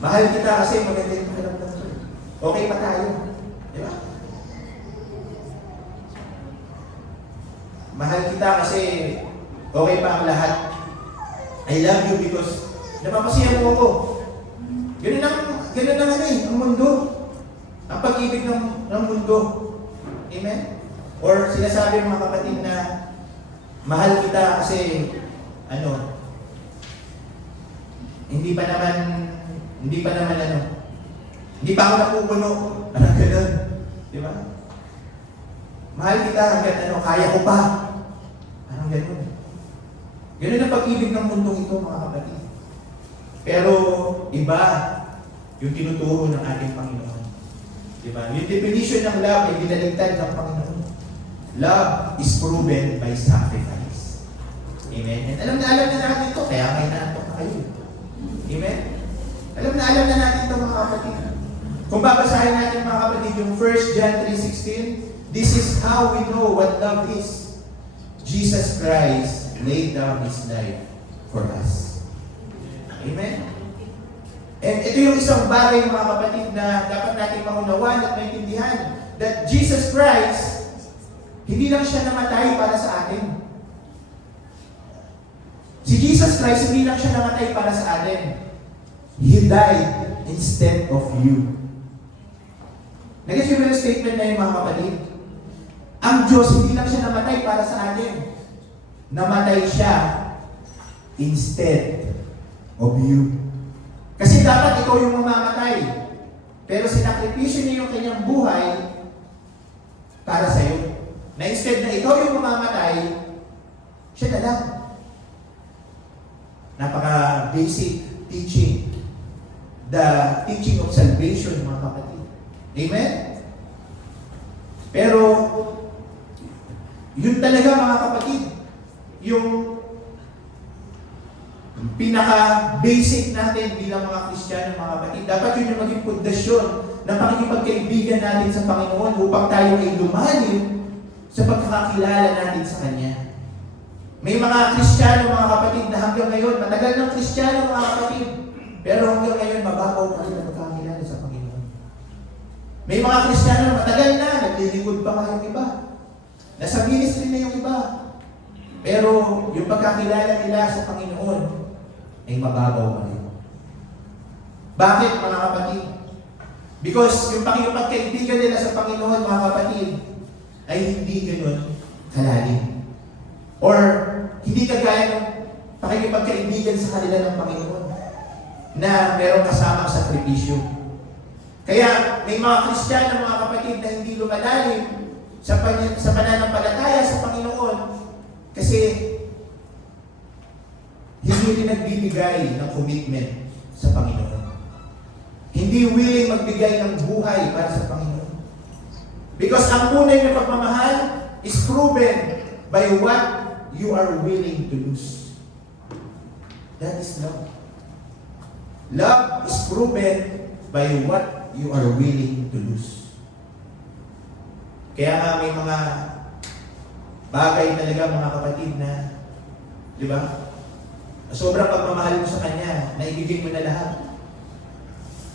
Mahal kita kasi maganda yung pakiramdam ko. Okay pa tayo. Di ba? Mahal kita kasi okay pa ang lahat. I love you because napapasaya mo ako. Ganun ang ano eh, ang mundo. Ang pag-ibig ng mundo. Amen? Or sinasabi mga kapatid na mahal kita kasi hindi pa ako napupuno. Parang ganun. Di ba? Mahal kita hanggang kaya ko pa. Parang ganun. Ganun ang pag-ibig ng mundong ito, mga kapatid. Pero iba yung tinuturo ng ating Panginoon. Diba? Yung definition ng love ay binaligtad ng Panginoon. Love is proven by sacrifice. Amen? And alam na natin ito, kaya may naantok na kayo. Amen? Alam na natin ito, mga kapatid. Kung babasahin natin, mga kapatid, yung 1 John 3:16, this is how we know what love is. Jesus Christ laid down His life for us. Amen? And ito yung isang bagay, mga kapatid, na dapat natin maunawaan at maintindihan, that Jesus Christ, hindi lang siya namatay para sa atin. Si Jesus Christ, hindi lang siya namatay para sa atin. He died instead of you. Nag-gets yung statement na yung, mga kapatid? Ang Diyos, hindi lang siya namatay para sa atin. Namatay siya instead of you. Kasi dapat ikaw yung mamamatay. Pero sinakripisyo niya yung kanyang buhay para sa iyo. Na instead na ikaw yung mamamatay, siya na lang. Napaka-basic teaching. The teaching of salvation, mga kapatid. Amen? Pero, yun talaga, mga kapatid, yung pinaka-basic natin bilang mga Kristiyano, mga kapatid. Dapat yun yung maging pundasyon ng pakikipagkaibigan natin sa Panginoon upang tayo ay lumalim sa pagkakakilala natin sa Kanya. May mga Kristiyano, mga kapatid, na hanggang ngayon, matagal ng Kristiyano, mga kapatid, pero hanggang ngayon, mababaw pa rin ang pagkakakilala sa Panginoon. May mga Kristiyano na matagal na, naglilingkod pa nga yung iba. Nasa ministry na yung iba. Pero yung pagkakilala nila sa Panginoon ay mababaw pa rin. Bakit, mga kapatid? Because yung pakikipagkaibigan nila sa Panginoon, mga kapatid, ay hindi ganoon kalalim. Or hindi kagaya ng pakikipagkaibigan sa kanila ng Panginoon na merong kasamang sakripisyo. Kaya may mga Kristiyano, mga kapatid, na hindi lumalalim sa pananampalataya sa Panginoon kasi hindi rin nagbibigay ng commitment sa Panginoon. Hindi willing magbigay ng buhay para sa Panginoon. Because ang tunay na pagmamahal is proven by what you are willing to lose. That is love. Love is proven by what you are willing to lose. Kaya nga may mga bagay talaga, mga kapatid, na, di ba? Sobrang pagmamahal mo sa Kanya, naibigay mo na lahat.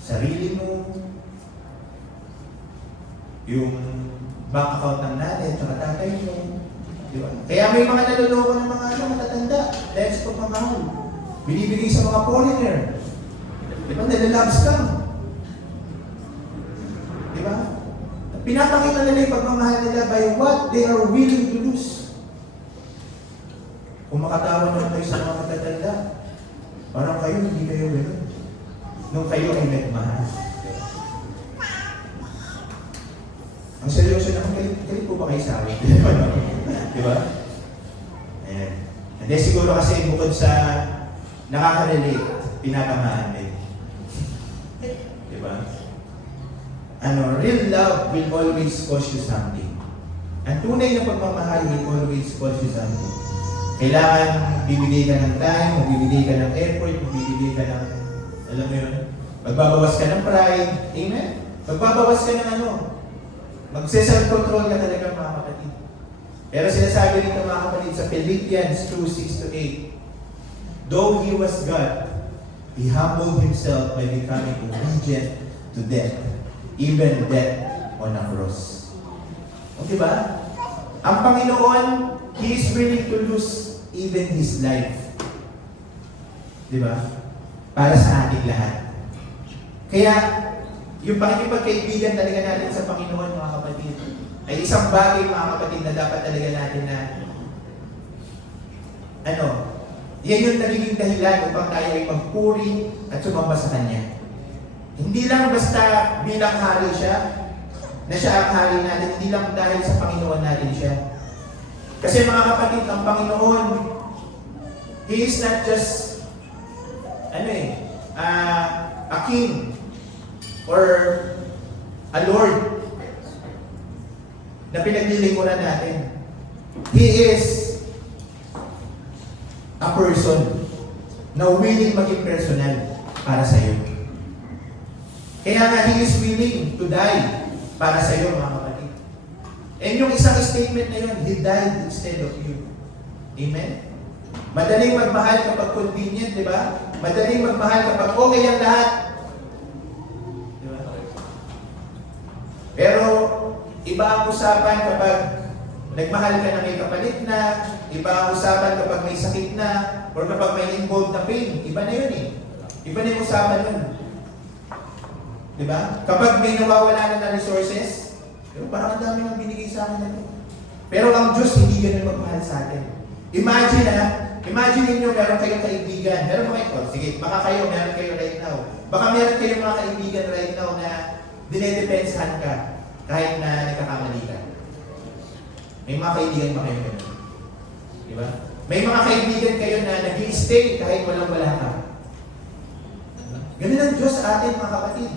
Sarili mo, yung bank account ng nanay, tsaka tatay mo. Di ba? Kaya may mga naluloko ng mga matatanda dahil sa pagmamahal. Binibigay sa mga foreigner. Di ba? Nalalabs ka. Di ba? Pinapakita nila yung pagmamahal nila by what they are willing to lose. Kung makatawan naman kayo sa mga matatanda, parang kayo, hindi kayo gano'n. Nung kayo ay nagmahal. Ang seryoso naman, galit po ba kayo sa akin? Di ba? Ayan. Hindi, siguro kasi bukod sa nakaka-relate, pinatamaan din. Di ba? Real love will always cost you something. Ang tunay na pagmamahal will always cost you something. Kailangan bibigay ka ng time, magbibigay ka ng effort, magbibigay ka ng, alam mo yun, magbabawas ka ng pride. Amen? Magbabawas ka ng magse-self-control ka talaga, mga kapatid. Pero sinasabi rito, mga kapatid, sa Philippians 2:6-8, though He was God, He humbled Himself by becoming obedient to death, even death on a cross. O diba? Ang Panginoon, He is willing to lose even His life. Diba? Para sa ating lahat. Kaya, yung pakikipagkaibigan talaga natin sa Panginoon, mga kapatid, ay isang bagay, mga kapatid, na dapat talaga natin na yan yung nagiging dahilan upang tayo ay magpuri at sumamba sa Kanya. Hindi lang basta bilang hari siya, na siya ang hari natin, hindi lang dahil sa Panginoon natin siya. Kasi mga kapatid, ang Panginoon, He is not just a king or a Lord na pinaglilingkuran natin. He is a person na willing maging personal para sa iyo. Kaya nga, He is willing to die para sa iyo, mga kapatid. And yung isang statement na yun, He died instead of you. Amen? Madaling magmahal kapag convenient, di ba? Madaling magmahal kapag okay ang lahat. Di ba? Pero, iba ang usapan kapag nagmahal ka na may kapalit na, iba ang usapan kapag may sakit na, or kapag may involved na pain. Iba na yun eh. Iba na yung usapan yun. Di ba? Kapag may nawawala na resources, parang ang dami nang binigay sa akin na. Pero ang Diyos hindi ganun magmahal sa atin. Imagine ninyo meron kayong kaibigan. Meron ba kayo? Sige, baka meron kayo right now. Baka meron kayong mga kaibigan right now na dinedepensahan ka kahit na nagkakamali ka. May mga kaibigan ba kayo ganun? Di ba? May mga kaibigan kayo na nag-i-stay kahit walang-wala ka. Ganun ang Diyos sa atin, mga kapatid.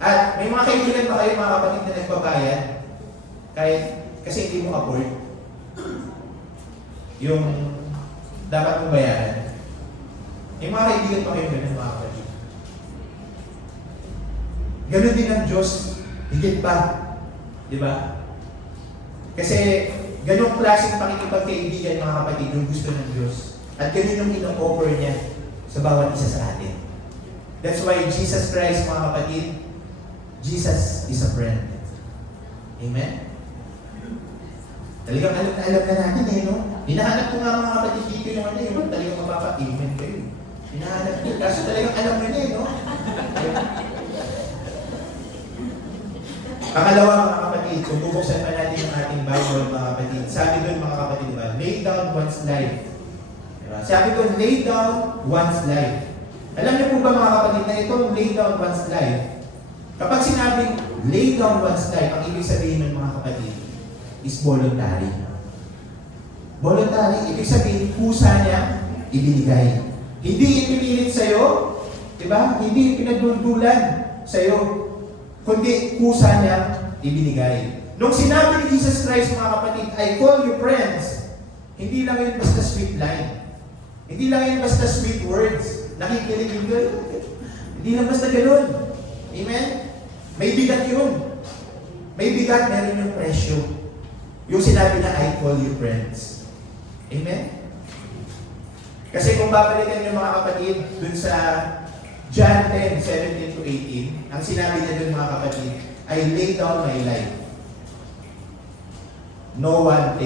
At may mga kaibigan ba kayo, mga kapatid, na nagbabayad kahit kasi hindi mo afford yung dapat mong bayaran. May mga kaibigan pa kayo ganun, mga kapatid. Ganun din ang Diyos, higit pa. Di ba? Kasi ganung klaseng pakikipagkaibigan mga kapatid yung gusto ng Diyos. At ganun yung ino-offer niya sa bawat isa sa atin. That's why Jesus Christ, mga kapatid, Jesus is a friend. Amen? Talagang alam na natin eh, no? Hinahanap ko nga mga kapatid dito yung ano yun, talagang mapapa-amen kayo. Hinahanap ko, kaso talagang alam mo na eh, no? Pangalawa mga kapatid, kung bubuksan pa natin yung ating Bible mga kapatid, sabi doon mga kapatid, diba? Lay down one's life. Diba? Sabi doon, lay down one's life. Alam niyo po ba mga kapatid na itong lay down one's life, kapag sinabing lay down one's life, ang ibig sabihin ng mga kapatid is voluntary. Voluntary, ibig sabihin, kusa niya, ibinigay. Hindi ipinilit sa'yo, diba? Hindi pinagduldulan sa'yo, kundi kusa niya, ibinigay. Nung sinabi ni Jesus Christ, mga kapatid, I call you friends, hindi lang yun basta sweet line. Hindi lang yun basta sweet words. Nakikinig yung gano'n. Hindi lang basta gano'n. Amen? May bigat yun. May bigat, meron yung presyo. Yung sinabi na, I call you friends. Amen? Kasi kung babalikan yung mga kapatid dun sa John 10, 17 to 18, ang sinabi niya dun mga kapatid, I lay down my life. No one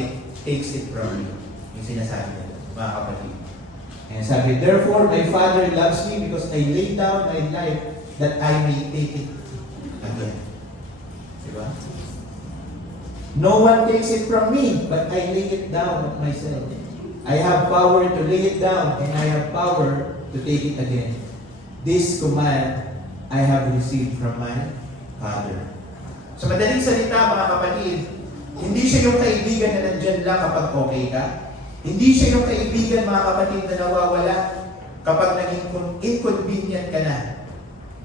takes it from me. Yung sinasabi niya dun, mga kapatid. And sabi, therefore my Father loves me because I lay down my life that I may take it again. Diba? No one takes it from me, but I lay it down of myself. I have power to lay it down, and I have power to take it again. This command I have received from my Father. Sa madaling salita, mga kapatid, hindi siya yung kaibigan na nandyan lang kapag okay ka. Hindi siya yung kaibigan, mga kapatid, na nawawala kapag naging inconvenient ka na.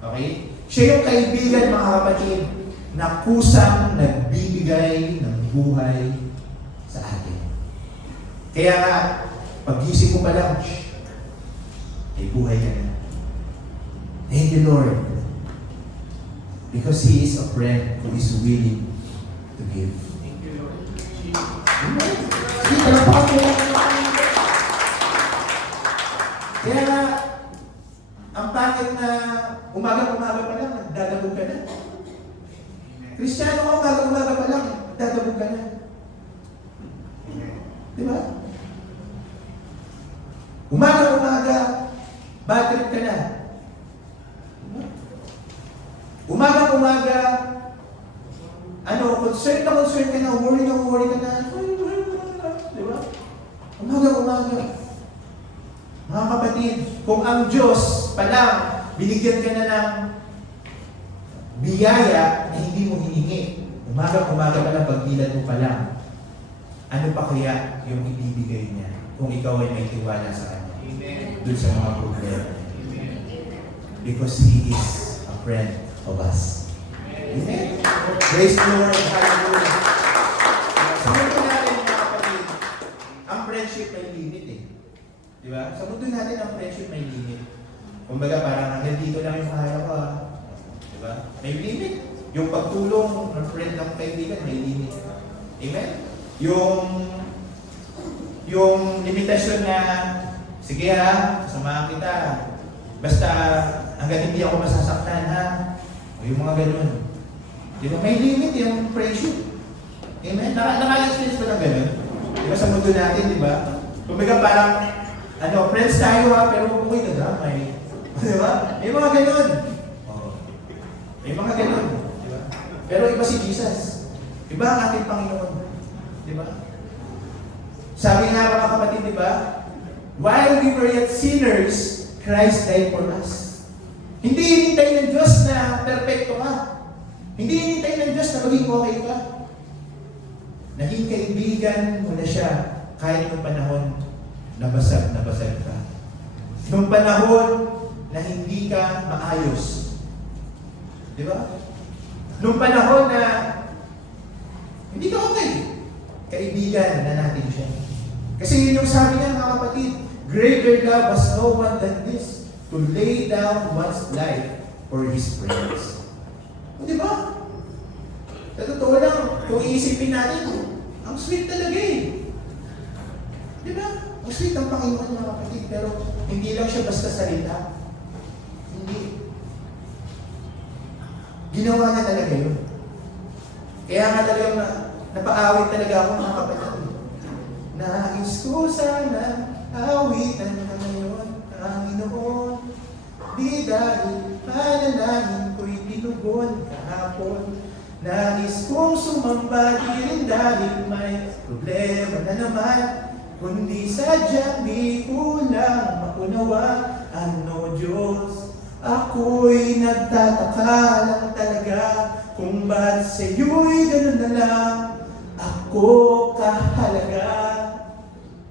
Okay? Siya yung kaibigan, mga kapatid, na kusang nagbibigay ng buhay sa atin. Kaya nga, pag-gising mo pa lang, ay buhay ka na. Thank you, Lord. Because He is a friend who is willing to give. Thank you, Lord. Amen. Hindi ka lang pa Kaya nga, ang pangit na umaga-umaga pa lang, nagdadabog ka na. Kristiyano ka, umaga-umaga pa lang, nagdadabog ka na. Diba? Umaga-umaga, bad trip ka na. Diba? Umaga-umaga, concern ka na, worry ka na. Diba? Umaga-umaga. Mga kapatid, kung ang Diyos pa lang, binigyan ka na ng biyaya na hindi mo hiningi, umaga-umaga pa lang, pagdilan mo pa lang, ano pa kaya yung ibibigay niya kung ikaw ay may tiwala sa Kanya? Amen. Doon sa mga problema. Amen. Because He is a friend of us. Amen? Praise the Lord. Hallelujah. Sa mundo natin, mga kapatid, ang friendship may limit eh. Di ba? Sa mundo natin, ang friendship may limit. Kumbaga, parang hanggang dito lang yung kaya ko. Di ba? May limit. Yung pagtulong ng friend ng kaibigan, may limit. Amen? Yung limitasyon na, sige ha, samahan kita. Basta, hanggang hindi ako masasaktan ha. O yung mga ganun. Di ba? May limit yung friendship. Amen? Naka-experience ba ng ganun? Di ba sa mundo natin, di ba? Kumbaga parang, friends tayo ha, pero okay na damay. Di ba? May mga ganun. May mga ganun. Di ba? Pero iba si Jesus. Iba ang ating Panginoon. Di ba? Sabi nga mga kapatid, di ba? While we were yet sinners, Christ died for us. Hindi hinintay ng Diyos na perfecto ka. Hindi hinintay ng Diyos na maging okay ka. Naging kaibigan mo na siya kahit nung panahon na basag ka. Nung panahon na hindi ka maayos. Di ba? Nung panahon na hindi ka okay, kaibigan na natin siya. Kasi yun yung sabi niya mga kapatid, greater love has no one than this, to lay down one's life for his friends. Di ba? Sa totoo lang, kung iisipin natin, ang sweet talaga eh. Di ba? Ang sweet ang Panginoon mga kapatid, pero hindi lang siya basta salita. Hindi. Ginawa niya talaga yun. Kaya nga talagang napaawit talaga ako mga kapatid. Nais ko sana awitan na ngayon, Panginoon. Di dahil panalangin ko'y tinugon kahapon. Nais kong sumamba di rin dahil may problema na naman. Kundi sadyang di ko lang maunawa. Ano Diyos, ako'y nagtataka lang talaga kung ba't sa'yo'y ganun na lang ako kahalaga.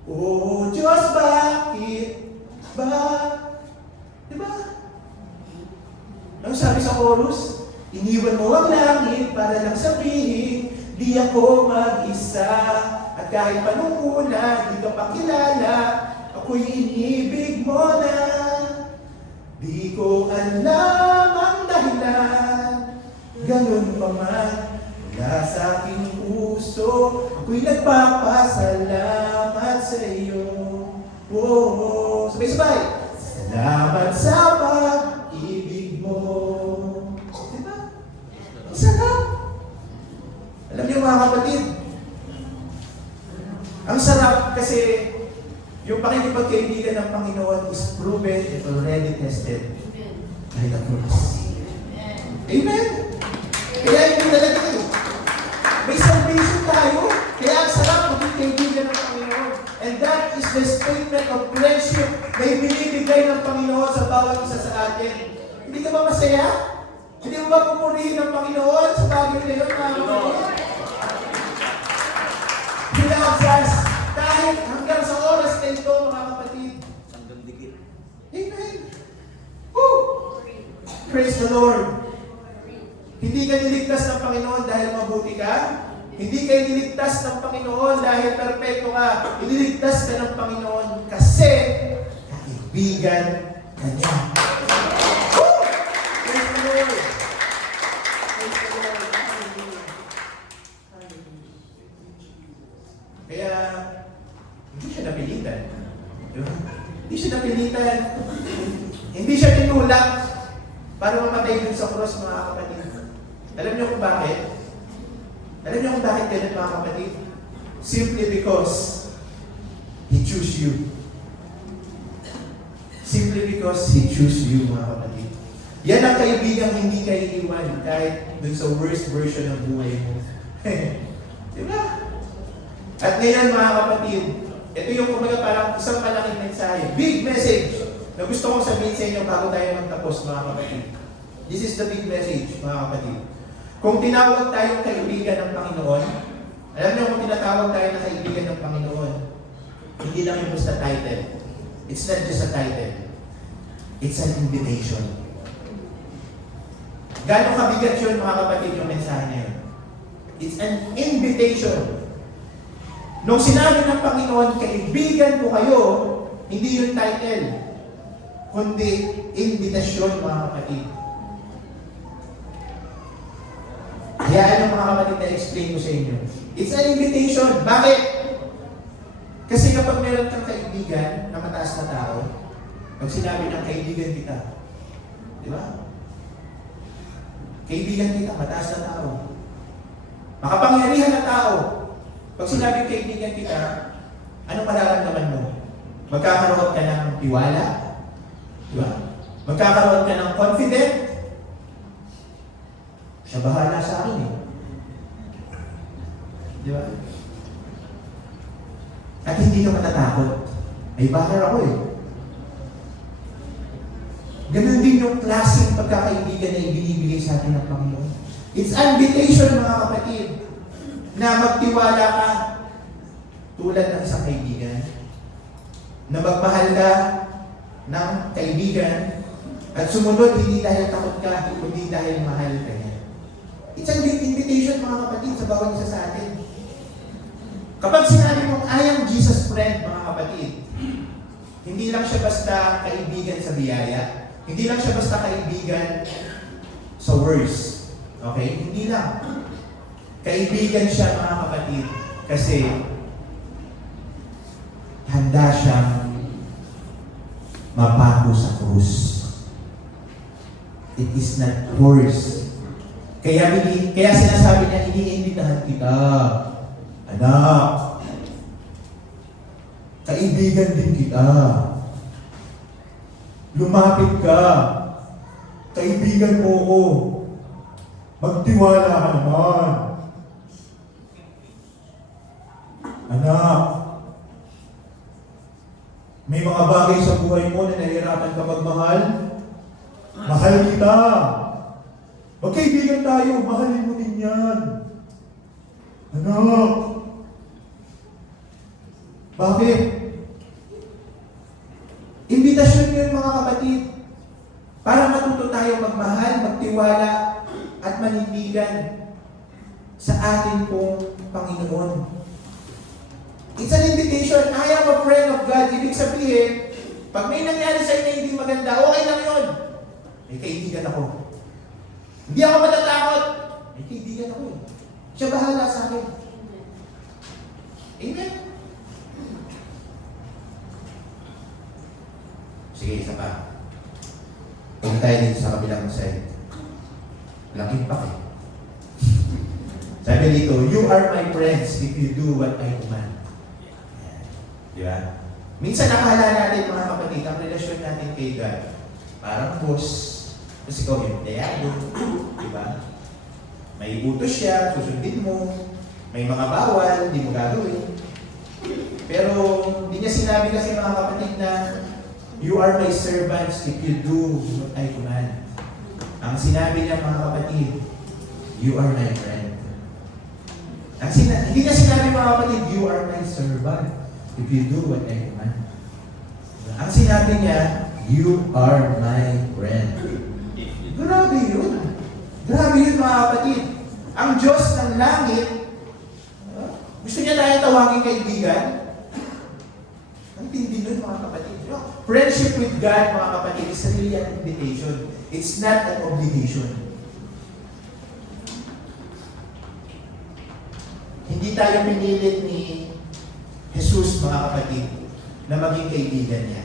O Diyos, bakit ba? Diba? Ano sabi sa chorus? Iniwan mo ang langit para lang sabihin, di ako mag-isa. At kahit panunguna, di ka pa kilala, ako'y inibig mo na. Di ko alam ang dahilan, ganun pa man, wala sa aking puso, ako'y nagpapasalamat sa iyo. Oh, sabay-sabay. Salamat sa pag-ibig mo. Diba? Ang sarap. Alam niyo mga kapatid, ang sarap kasi yung pakikipagkaibigan ng Panginoon is proven and already tested by the cross. Amen? Kaya hindi talaga ito. May salvation tayo, kaya ang sarap maging kaibigan ng Panginoon. And that is the statement of friendship na ibinibigay ng Panginoon sa bawat isa sa atin. Hindi ka ba masaya? Hindi mo ba pupurihin ng Panginoon sa bagay na yun, mga kapatid? He loves us kahit hanggang sa oras na ito, mga kapatid. Hanggang dikit. Amen. Woo! Praise the Lord. Hindi ka niligtas ng Panginoon dahil mabuti ka. Hindi ka niligtas ng Panginoon dahil perfecto ka. Iniligtas ka ng Panginoon kasi kaibigan ka niya. Woo! Praise the Lord. Praise the Lord. Hallelujah. Hallelujah. Kaya, hindi siya napilitan. Diba? Hindi siya napilitan. Hindi siya tinulak para mamatay dun sa cross, mga kapatid. Alam niyo kung bakit? Alam niyo kung bakit ganun, mga kapatid? Simply because He chose you. Simply because He chose you, mga kapatid. Yan ang kaibigang hindi ka iiwan kahit dun sa worst version ng buhay mo. Diba? At ngayon, mga kapatid, ito yung kumbaga parang isang malaking mensahe, big message na gusto kong sabihin sa inyo bago tayo magtapos, mga kapatid. This is the big message, mga kapatid. Kung tinawag tayong kaibigan ng Panginoon, alam niyo kung tinatawag tayo na kaibigan ng Panginoon, hindi lang yung basta title. It's not just a title. It's an invitation. Gano'ng kabigat yun, mga kapatid, yung mensahe na yun? It's an invitation. Nung sinabi ng Panginoon, kaibigan ko kayo, hindi yung title, kundi invitasyon, mga kapatid. Hayaan yung mga kapatid na explain ko sa inyo. It's an invitation. Bakit? Kasi kapag meron kang kaibigan na mataas na tao, pag sinabi ng kaibigan kita, di ba? Kaibigan kita, mataas na tao. Makapangyarihan na tao. Pag sinabi kaibigan kita, anong mararamdaman mo? Magkakaroon ka ng tiwala? Di ba? Magkakaroon ka ng confident? Siya bahala sa akin eh. Di ba? At hindi ka matatakot. Ay, bakit ako eh. Ganun din yung klaseng pagkakaibigan na ibinibigay sa atin ng Panginoon. It's an invitation, mga kapatid, na magtiwala ka tulad ng isang kaibigan, na magmahal ka ng kaibigan, at sumunod hindi dahil takot ka, kundi dahil mahal ka niya. It's an invitation, mga kapatid, sa bawat isa sa atin. Kapag sinabi mong, I am Jesus' friend, mga kapatid, hindi lang siya basta kaibigan sa biyaya. Hindi lang siya basta kaibigan sa words. Okay? Hindi lang. Kaibigan siya, mga kapatid, kasi handa siyang mapako sa krus. It is not force. Kaya sinasabi niya, iniimbitahan kita. Anak, kaibigan din kita. Lumapit ka. Kaibigan mo ko. Magtiwala ka naman. Anak, may mga bagay sa buhay mo na nahihirapan ka magmahal. Mahal kita. Magkaibigan tayo, mahalin mo din yan. Anak. Bakit? Imbitasyon yun, mga kapatid. Para matuto tayo magmahal, magtiwala, at manindigan sa ating pong Panginoon. It's an invitation. I am a friend of God. Ibig sabihin, pag may nangyari sa inyo hindi maganda, okay lang yun. May kaibigan ako. Hindi ako matatakot. May kaibigan ako. Siya bahala sa akin. Amen? Sige, isa pa. Punta tayo dito sa kabilang side. Laking pa eh. Sabi dito, you are my friends if you do what I command. Di ba? Minsan nakahala natin, mga kapatid, ang relasyon natin kay God. Parang boss. Kasi ikaw yung empleyado. Di ba? May utos siya, susundin mo. May mga bawal, hindi mo gagawin. Pero hindi niya sinabi kasi, mga kapatid, na you are my servants if you do what I command. Ang sinabi niya, mga kapatid, you are my friend. Hindi niya sinabi, mga kapatid, you are my servant if you do what I command. Ang sinabi niya, you are my friend. Grabe yun. Grabe yun, mga kapatid. Ang Diyos ng langit, gusto niya tayo tawagin kaibigan. Ang tindi nun, mga kapatid. Friendship with God, mga kapatid, is really an invitation. It's not an obligation. Hindi tayo pinilit ni Jesus, mga kapatid, na maging kaibigan niya.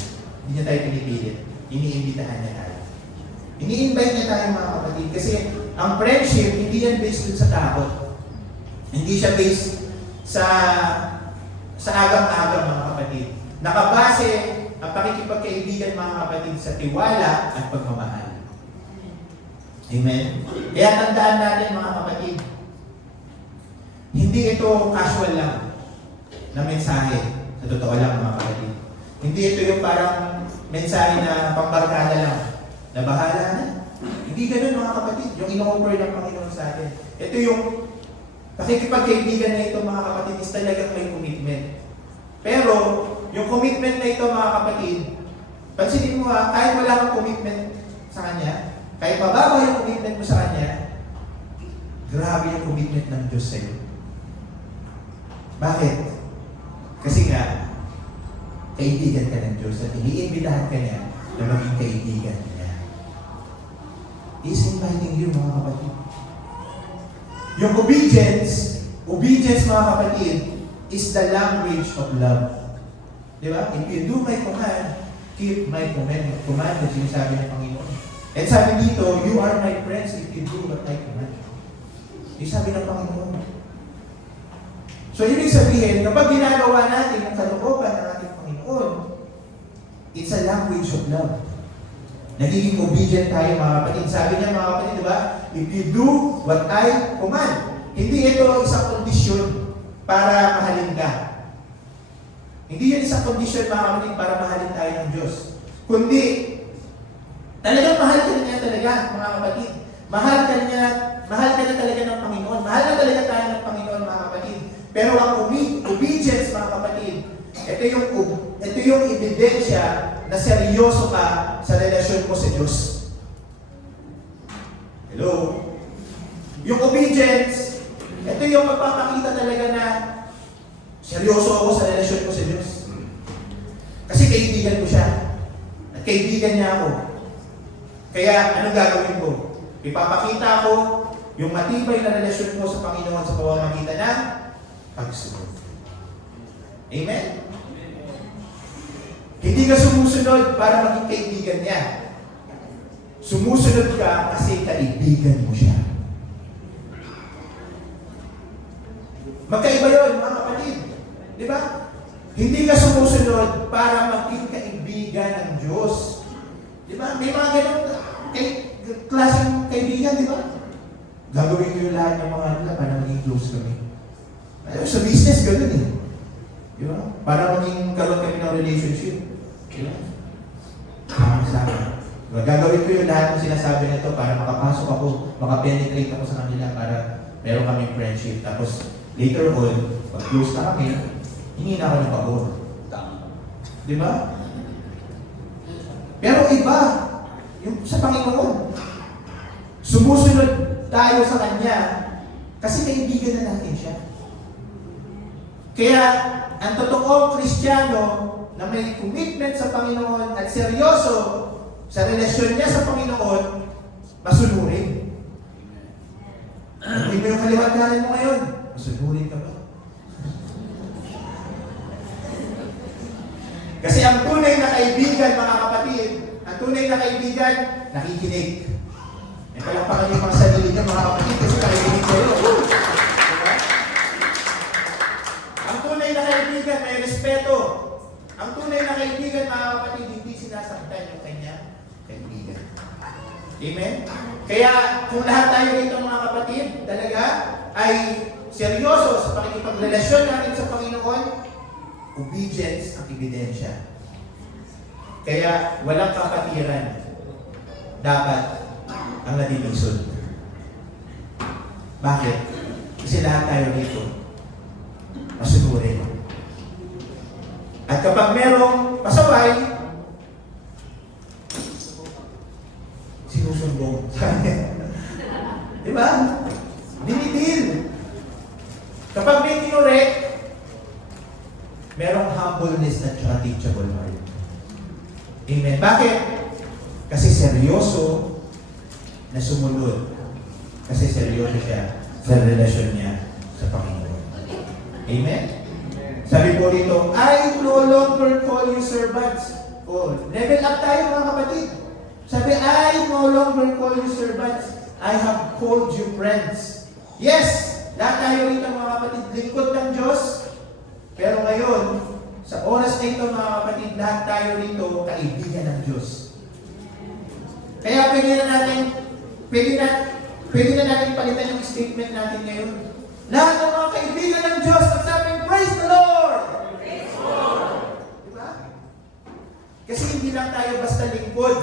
Hindi niya tayo pinipilit. Iniimbitahan niya tayo. Ini-invite niya tayo, mga kapatid, kasi ang friendship, hindi yan based dun sa takot. Hindi siya based sa agam-agam, mga kapatid. Nakabase ang pakikipagkaibigan, mga kapatid, sa tiwala at pagmamahal. Amen? Kaya tandaan natin, mga kapatid, hindi ito casual lang na mensahe. Sa totoo lang, mga kapatid. Hindi ito yung parang mensahe na pambarkada lang. Na bahala na. Hindi ganun, mga kapatid. Yung ino-offer ng Panginoon sa atin. Ito yung pakikipagkaibigan na ito, mga kapatid, is talagang may commitment. Pero, yung commitment na ito, mga kapatid, pansinin mo ha, kahit wala kang commitment sa Kanya, kahit mababa yung commitment mo sa Kanya, grabe yung commitment ng Diyos sa iyo. Bakit? Kasi nga, kaibigan ka ng Diyos at iniimbitahan ka niya na maging kaibigan niya. He's inviting you, mga kapatid. Yung obedience, mga kapatid, is the language of love. Di ba? If you do my command, keep my command na sinasabi ng Panginoon. And sabi dito, you are my friends if you do what I command. Yung sabi ng Panginoon. So, ibig sabihin, kapag ginagawa natin ang kalooban ng ating Panginoon, it's a language of love. Nagiging obedient tayo, mga kapatid. Sabi niya, mga kapatid, diba? If you do what I command. Hindi ito isang kondisyon para mahalin ka. Hindi yan isang kondisyon, mga kapatid, para mahalin tayo ng Diyos. Kundi, talagang mahal ka na niya talaga, mga kapatid. Mahal ka na talaga ng Panginoon. Mahal na talaga tayo ng Panginoon, mga kapatid. Pero ang obedience, mga kapatid, ito yung ebidensya na seryoso ka sa relasyon mo sa Diyos. Hello? Yung obedience, ito yung magpapakita talaga na seryoso ako sa relasyon ko sa Diyos. Kasi kaibigan ko siya. At kaibigan niya ako. Kaya, anong gagawin ko? Ipapakita ko yung matibay na relasyon mo sa Panginoon sa pamamagitan ng pagsunod. Amen? Hindi ka sumusunod para maging kaibigan niya. Sumusunod ka kasi kaibigan mo siya. Magkaiba yun, mga kapatid. Di ba? Hindi ka sumusunod para maging kaibigan ng Diyos. Di ba? May mga ganun klaseng kaibigan, di ba? Gagawin ko yung lahat ng mga nila para maging close kami. Ayun, sa business, ganun eh. Di ba? Para maging karoon kami ng relationship. Di ba? Sama-sama. Gagawin ko yung lahat ng sinasabi nito para makapasok ako, makapenetrate ako sa kanila para meron kaming friendship. Tapos, later on, pag close na kami, hingi na ako ng pabor. Di ba? Pero iba, yung sa Panginoon. Sumusunod tayo sa Kanya kasi kaibigan na natin siya. Kaya, ang totoong Kristiyano na may commitment sa Panginoon at seryoso sa relasyon niya sa Panginoon, masunurin. Hindi mo yung kaliwanagan mo ngayon. Masunurin ka ba? Kasi ang tunay na kaibigan, mga kapatid, ang tunay na kaibigan, nakikinig. E palakpakan niyo mga sarili niyo, mga kapatid, kasi nakikinig kayo. Diba? Ang tunay na kaibigan, may respeto. Ang tunay na kaibigan, mga kapatid, hindi sinasaktan yung kanya kaibigan. Amen? Kaya, kung lahat tayo dito, mga kapatid, talaga, ay seryoso sa pakikipagrelasyon natin sa Panginoon, obedience ang ebidensya. Kaya walang kapatiran dapat ang nadilisod. Bakit? Kasi lahat tayo dito masunurin. At kapag merong pasaway, sinusumbong. Di ba? Dinidil. Kapag may kinurek, merong humbleness at saka teachable heart. Amen. Bakit? Kasi seryoso na sumunod. Kasi seryoso siya sa relasyon niya sa Panginoon. Amen? Sabi po dito, I no longer call you servants. Oh, level up tayo, mga kapatid. Sabi, I no longer call you servants. I have called you friends. Yes, lahat tayo rito, mga kapatid, lingkod ng Diyos. Pero ngayon, sa oras na ito, mga kapatid, lahat tayo rito kaibigan ng Diyos. Kaya pwede na natin palitan yung statement natin ngayon. Lahat ng mga kaibigan ng Diyos, magsabing, praise the Lord! Praise the Lord! Diba? Kasi hindi lang tayo basta lingkod,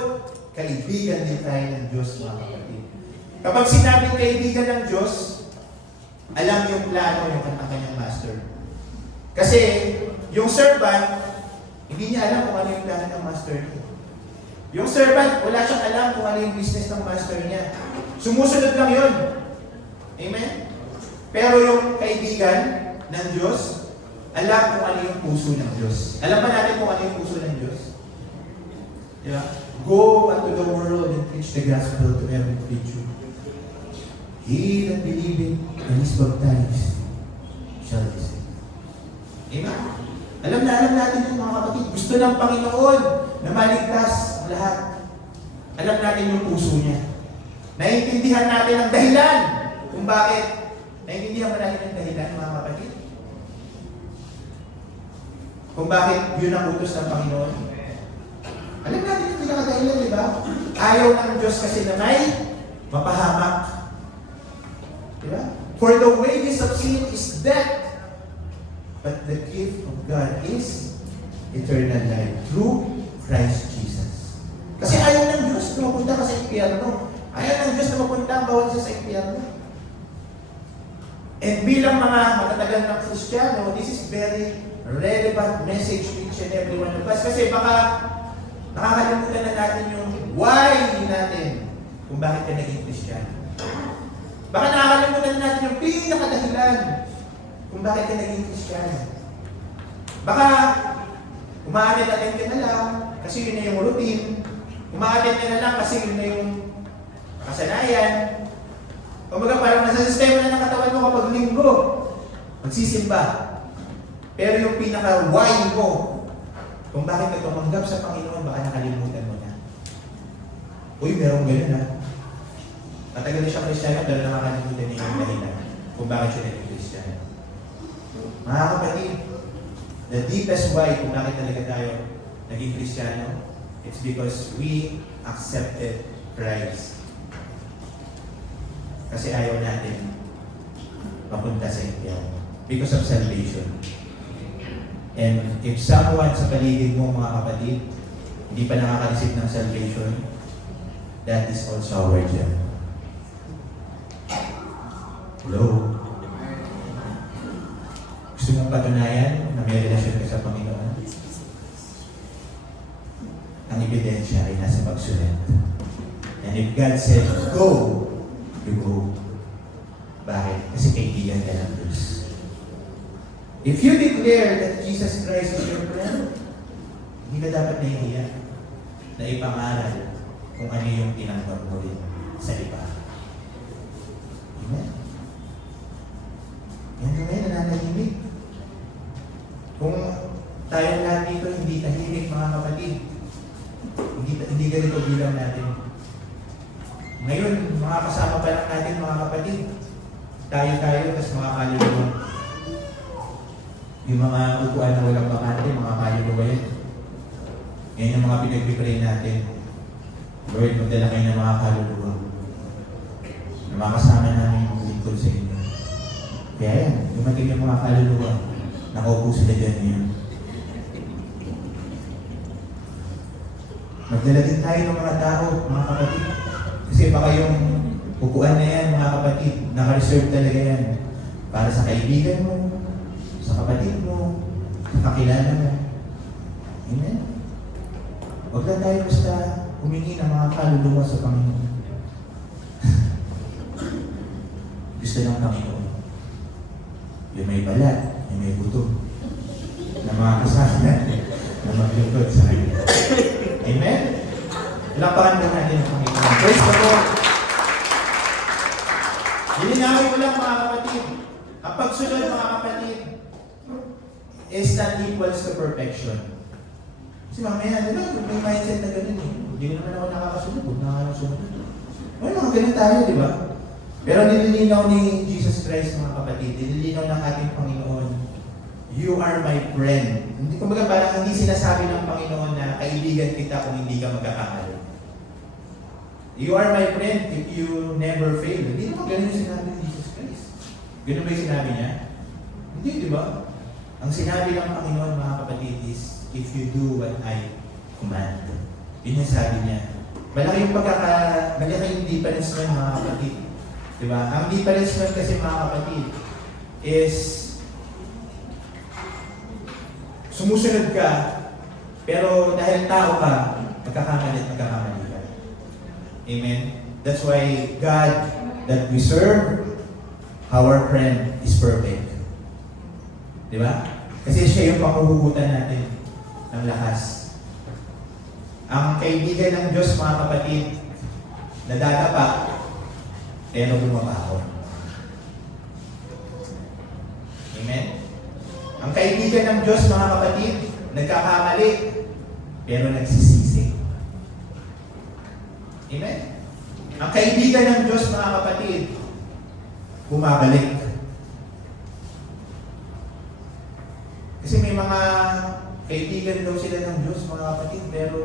kaibigan din tayo ng Diyos, mga kapatid. Kapag sinabing kaibigan ng Diyos, alam yung plano yung kanyang master. Kasi yung servant, hindi niya alam kung ano yung plano ng master niya. Yung servant, wala siyang alam kung ano yung business ng master niya. Sumusunod lang yun. Amen? Pero yung kaibigan ng Diyos, alam kung ano yung puso ng Diyos. Alam ba natin kung ano yung puso ng Diyos? Diba? Go unto the world and preach the gospel to every creature. He that believeth and is baptized shall be saved. Amen? Alam natin yung mga kapatid. Gusto ng Panginoon na maligtas ang lahat. Alam natin yung puso niya. Naiintindihan natin ang dahilan kung bakit. Naiintindihan ba natin ang dahilan, mga kapatid? Kung bakit yun ang utos ng Panginoon. Alam natin yung pinakadahilan, di ba? Ayaw ng Diyos kasi na may mapahamak. Di ba? For the wages of sin is death. But the gift of God is eternal life through Christ Jesus. Kasi ayaw ng Diyos na mapunta ka sa impyerno. Ayaw ng Diyos na mapunta ang bawal siya sa impyerno. And bilang mga matatagal ng Kristiyano, this is very relevant message to each and every one of us. Kasi baka nakakalimutan na natin yung why natin kung bakit ka naging Kristiyano. Baka nakakalimutan na natin yung pinakadahilan kung bakit ka naging Kristiyano. Baka umaattend ka na lang kasi yun na yung routine. Umaattend ka na lang kasi yun na yung kasanayan. Kumbaga parang nasa sistema na ng katawan mo kapag linggo, magsisimba. Pero yung pinaka-why mo, kung bakit ka tumanggap sa Panginoon, baka nakalimutan mo na. Uy, merong ganun ha. Matagal na siya Kristiyano, pero nakakalimutan niya yung dahilan kung bakit siya naging Kristiyano. Mga kapatid, the deepest why kung bakit talaga tayo naging Kristiyano, it's because we accepted Christ. Kasi ayaw natin mapunta sa impyerno. Because of salvation. And if someone sa paligid mo, mga kapatid, hindi pa nakaka-receive ng salvation, that is also our job. Hello? Gusto mong patunayan na may relasyon ka sa Panginoon? Ang ebidensya ay nasa pagsulat. And if God said, go, you go. Bakit? Kasi kaibigan ka ng Diyos. If you declare that Jesus Christ is your friend, hindi ka dapat nahihiya na ipangaral kung ano yung tinanggap mo rin sa iba. Amen? Yan yung ngayon, nananahimik. Kung tayo lahat dito hindi tahimik, mga kapatid, hindi ganito bilang natin. Ngayon, mga kasama pa lang natin, mga kapatid, tayo, tapos mga kaluluwa. Yung mga upuan na walang bakante, mga kaluluwa yan. Yan yung mga pinag-pray natin. Lord, magdala kayo ng mga kaluluwa. Na mga kasama namin yung lingkod sa inyo. Kaya yan, dumating yung mga kaluluwa. Nakaupo sila dyan ngayon. Magdala din tayo ng mga tao, mga kapatid. Kasi baka yung upuan na yan, mga kapatid, naka-reserve talaga yan. Para sa kaibigan mo, sa kapatid mo, sa kakilala mo. Amen? Huwag lang tayo basta humingi ng mga kaluluwa sa Panginoon. Gusto ng Panginoon. Yung may balat, yung may buto, na mga kasama natin na maglingkod sa Kanya. Amen? Lapakan mo natin ang Panginoon. Praise the Lord! Hilinawin mo lang, mga kapatid. Ang pagsunod, mga kapatid, is not equals to perfection. Kasi mamaya, may mindset na ganun eh. Hindi ko naman ako nakakasunod. Huwag nakakasunod. Well, mga ganun tayo, di ba? Pero nililinaw ni Jesus Christ, mga kapatid, nililinaw ng ating Panginoon, you are my friend. Hindi ko baga parang hindi sinasabi ng Panginoon na kaibigan kita kung hindi ka magkakamali. You are my friend if you never fail. Hindi naman ganun yung sinabi ni Jesus Christ. Ganun ba yung sinabi niya? Hindi, di ba? Ang sinabi ng Panginoon, mga kapatid, is if you do what I command. Yun yung sabi niya. Malaki yung difference nun, mga kapatid. Diba? Ang difference nun kasi, mga kapatid, is sumusunod ka, pero dahil tao ka, magkakamali ka. Amen? That's why God that we serve, our friend, is perfect. Diba? Kasi siya yung panghuhugutan natin ng lakas. Ang kaibigan ng Diyos, mga kapatid, nadadapa, pero bumabahon. Amen? Ang kaibigan ng Diyos, mga kapatid, nagkakamali, pero nagsisisi. Amen? Ang kaibigan ng Diyos, mga kapatid, bumabalik. Kasi may mga kaibigan daw sila ng Diyos, mga kapatid, pero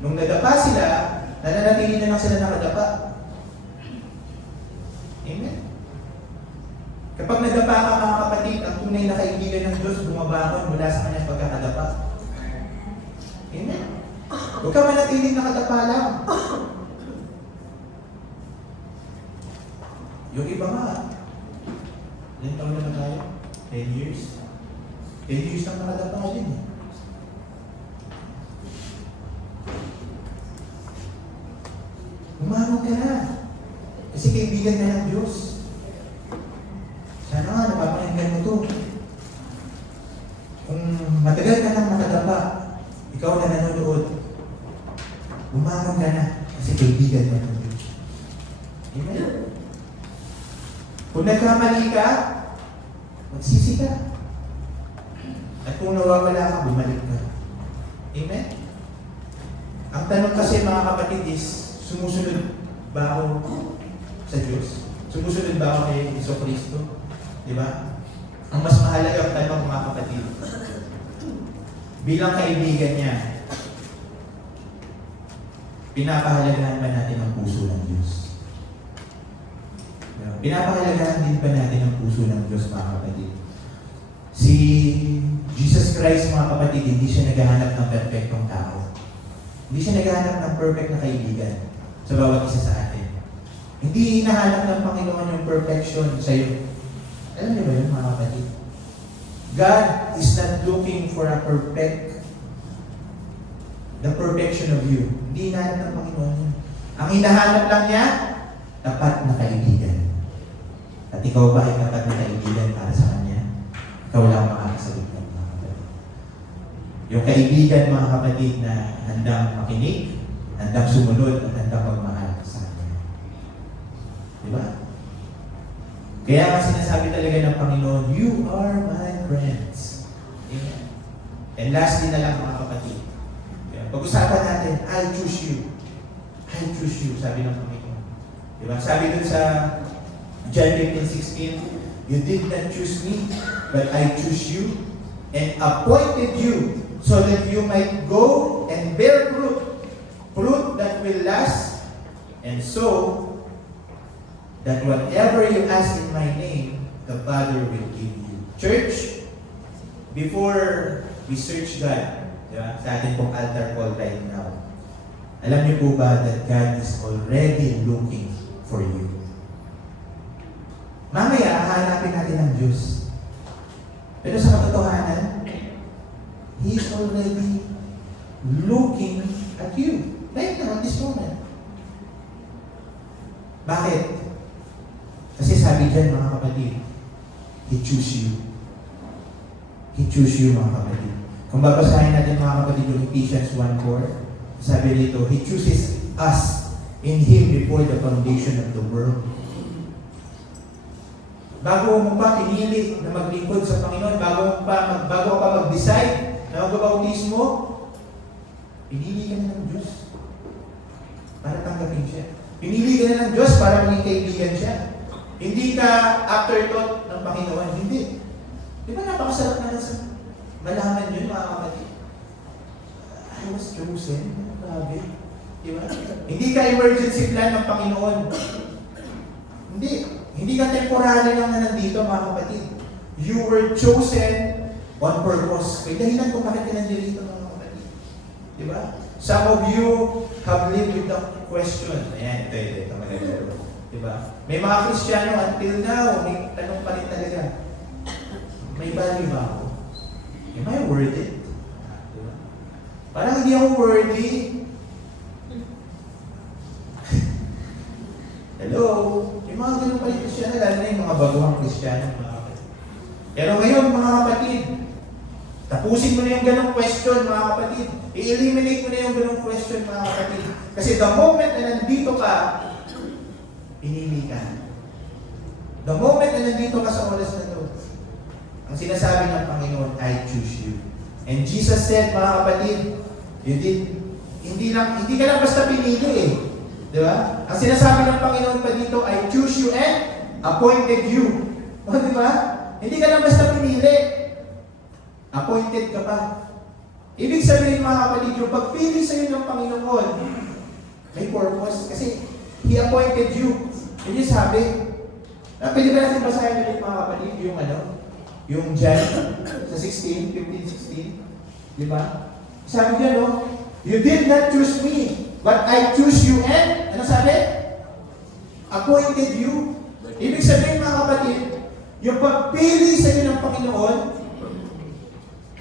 nung nadapa sila, nananatili na lang sila nakadapa. Amen? Kapag nadapa ka, mga kapatid, ang tunay na kaibigan ng Diyos bumabangon mula sa kanyang pagkakadapa. Amen? Huwag ka manatiling nakadapa lang. Yung iba nga, ilang taon naman tayo? 10 years? 10 years lang nakadapa din. Umanong ka na. Kasi kaibigan ka ng Diyos. Sana nga, napapakinggan mo to. Kung matagal ka nang nakadapa, ikaw na nanonood, umanong ka na. Kasi kaibigan ka ng Diyos. Amen? Kung nagkamali ka, magsisi ka. At kung nawawala ka, bumalik ka. Amen? Ang tanong kasi mga kapatid is, sumusunod ba ako sa Diyos? Sumusunod ba ako kay Jesucristo? Di ba? Ang mas mahalaga ang tanong mga kapatid. Bilang kaibigan niya, pinapahalagahan ba natin ang puso ng Diyos? Pinapahalagahan din ba natin ang puso ng Diyos, mga kapatid? Si Jesus Christ, mga kapatid, hindi siya naghahanap ng perfectong tao. Hindi siya naghahanap ng perfect na kaibigan sa bawat isa sa atin. Hindi hinahanap ng Panginoon yung perfection sa iyo. Alam niyo ba yun, mga kapatid? God is not looking for the perfection of you. Hindi hinahanap ng Panginoon yun. Ang hinahanap lang niya, tapat na kaibigan. At ikaw ba ay tapat na kaibigan para sa Kanya? Ikaw lang makakasagot ng mga kapatid. Yung kaibigan, mga kapatid, na handang makinig, handang sumunod, at handang magmahal sa Kanya. Diba? Kaya nga sinasabi talaga ng Panginoon, you are my friends. Amen. And lastly na lang, mga kapatid. Pag-usapan natin, I choose you. I choose you, sabi ng Panginoon. Diba? Sabi dun sa John 15:16, you did not choose me, but I choose you and appointed you so that you might go and bear fruit, fruit that will last, and so that whatever you ask in my name, the Father will give you. Church, before we search God, diba, sa ating pong altar call right now, alam niyo po ba that God is already looking for you? Mamaya, hahanapin natin ang Diyos. Pero sa katotohanan, He is already looking at you. Right now, at this moment. Bakit? Kasi sabi dyan, mga kapatid, He choose you. He choose you, mga kapatid. Kung babasahin natin, mga kapatid, yung Ephesians 1:4, sabi dito, He chooses us in Him before the foundation of the world. Bago mo pa pinili na maglingkod sa Panginoon, bago ka pa mag-decide na magbabautismo, pinili ka na ng Diyos para tanggapin siya. Pinili ka na ng Diyos para maging kaibigan siya. Hindi ka afterthought ng Panginoon. Hindi. Di ba napakasarap na sa malaman yun, mga kapatid? I was chosen. Grabe. Di ba? Hindi ka emergency plan ng Panginoon. Hindi. Hindi ka temporary lang na nandito, mga kapatid. You were chosen on purpose. May dahilan kung bakit ka nandito, mga kapatid. Di ba? Some of you have lived with the question. Ayan, ito maganda. Diba? May mga Kristiyano until now, may tanong pa rin talaga. May value ba ako? Am I worth it? Diba? Parang hindi ako worthy. Hello? May mga ganun pa rin Kristiyano, lalo na yung mga baguhang Kristiyano. Pero ngayon, mga kapatid, tapusin mo na yung ganung question, mga kapatid. I-eliminate mo na yung ganung question, mga kapatid. Kasi the moment na nandito ka, pinili ka. The moment na nandito ka sa oras na ito, ang sinasabi ng Panginoon, I choose you. And Jesus said, mga kapatid, hindi ka lang basta pinili eh. Di ba? Ang sinasabi ng Panginoon pa dito, I choose you and appointed you. O, di ba? Hindi ka lang basta pinili. Appointed ka pa. Ibig sabihin, mga kapatid, yung pagpili sa iyo ng Panginoon, may purpose. Kasi He appointed you. Yun yung sabi. Pwede ba natin basahin ulit, mga kapatid, yung John sa 15:16. Di ba? Sabi niya, no? You did not choose me, but I choose you and, ano sabi? Appointed you. Ibig sabihin, mga kapatid, yung pagpili sa iyo ng Panginoon,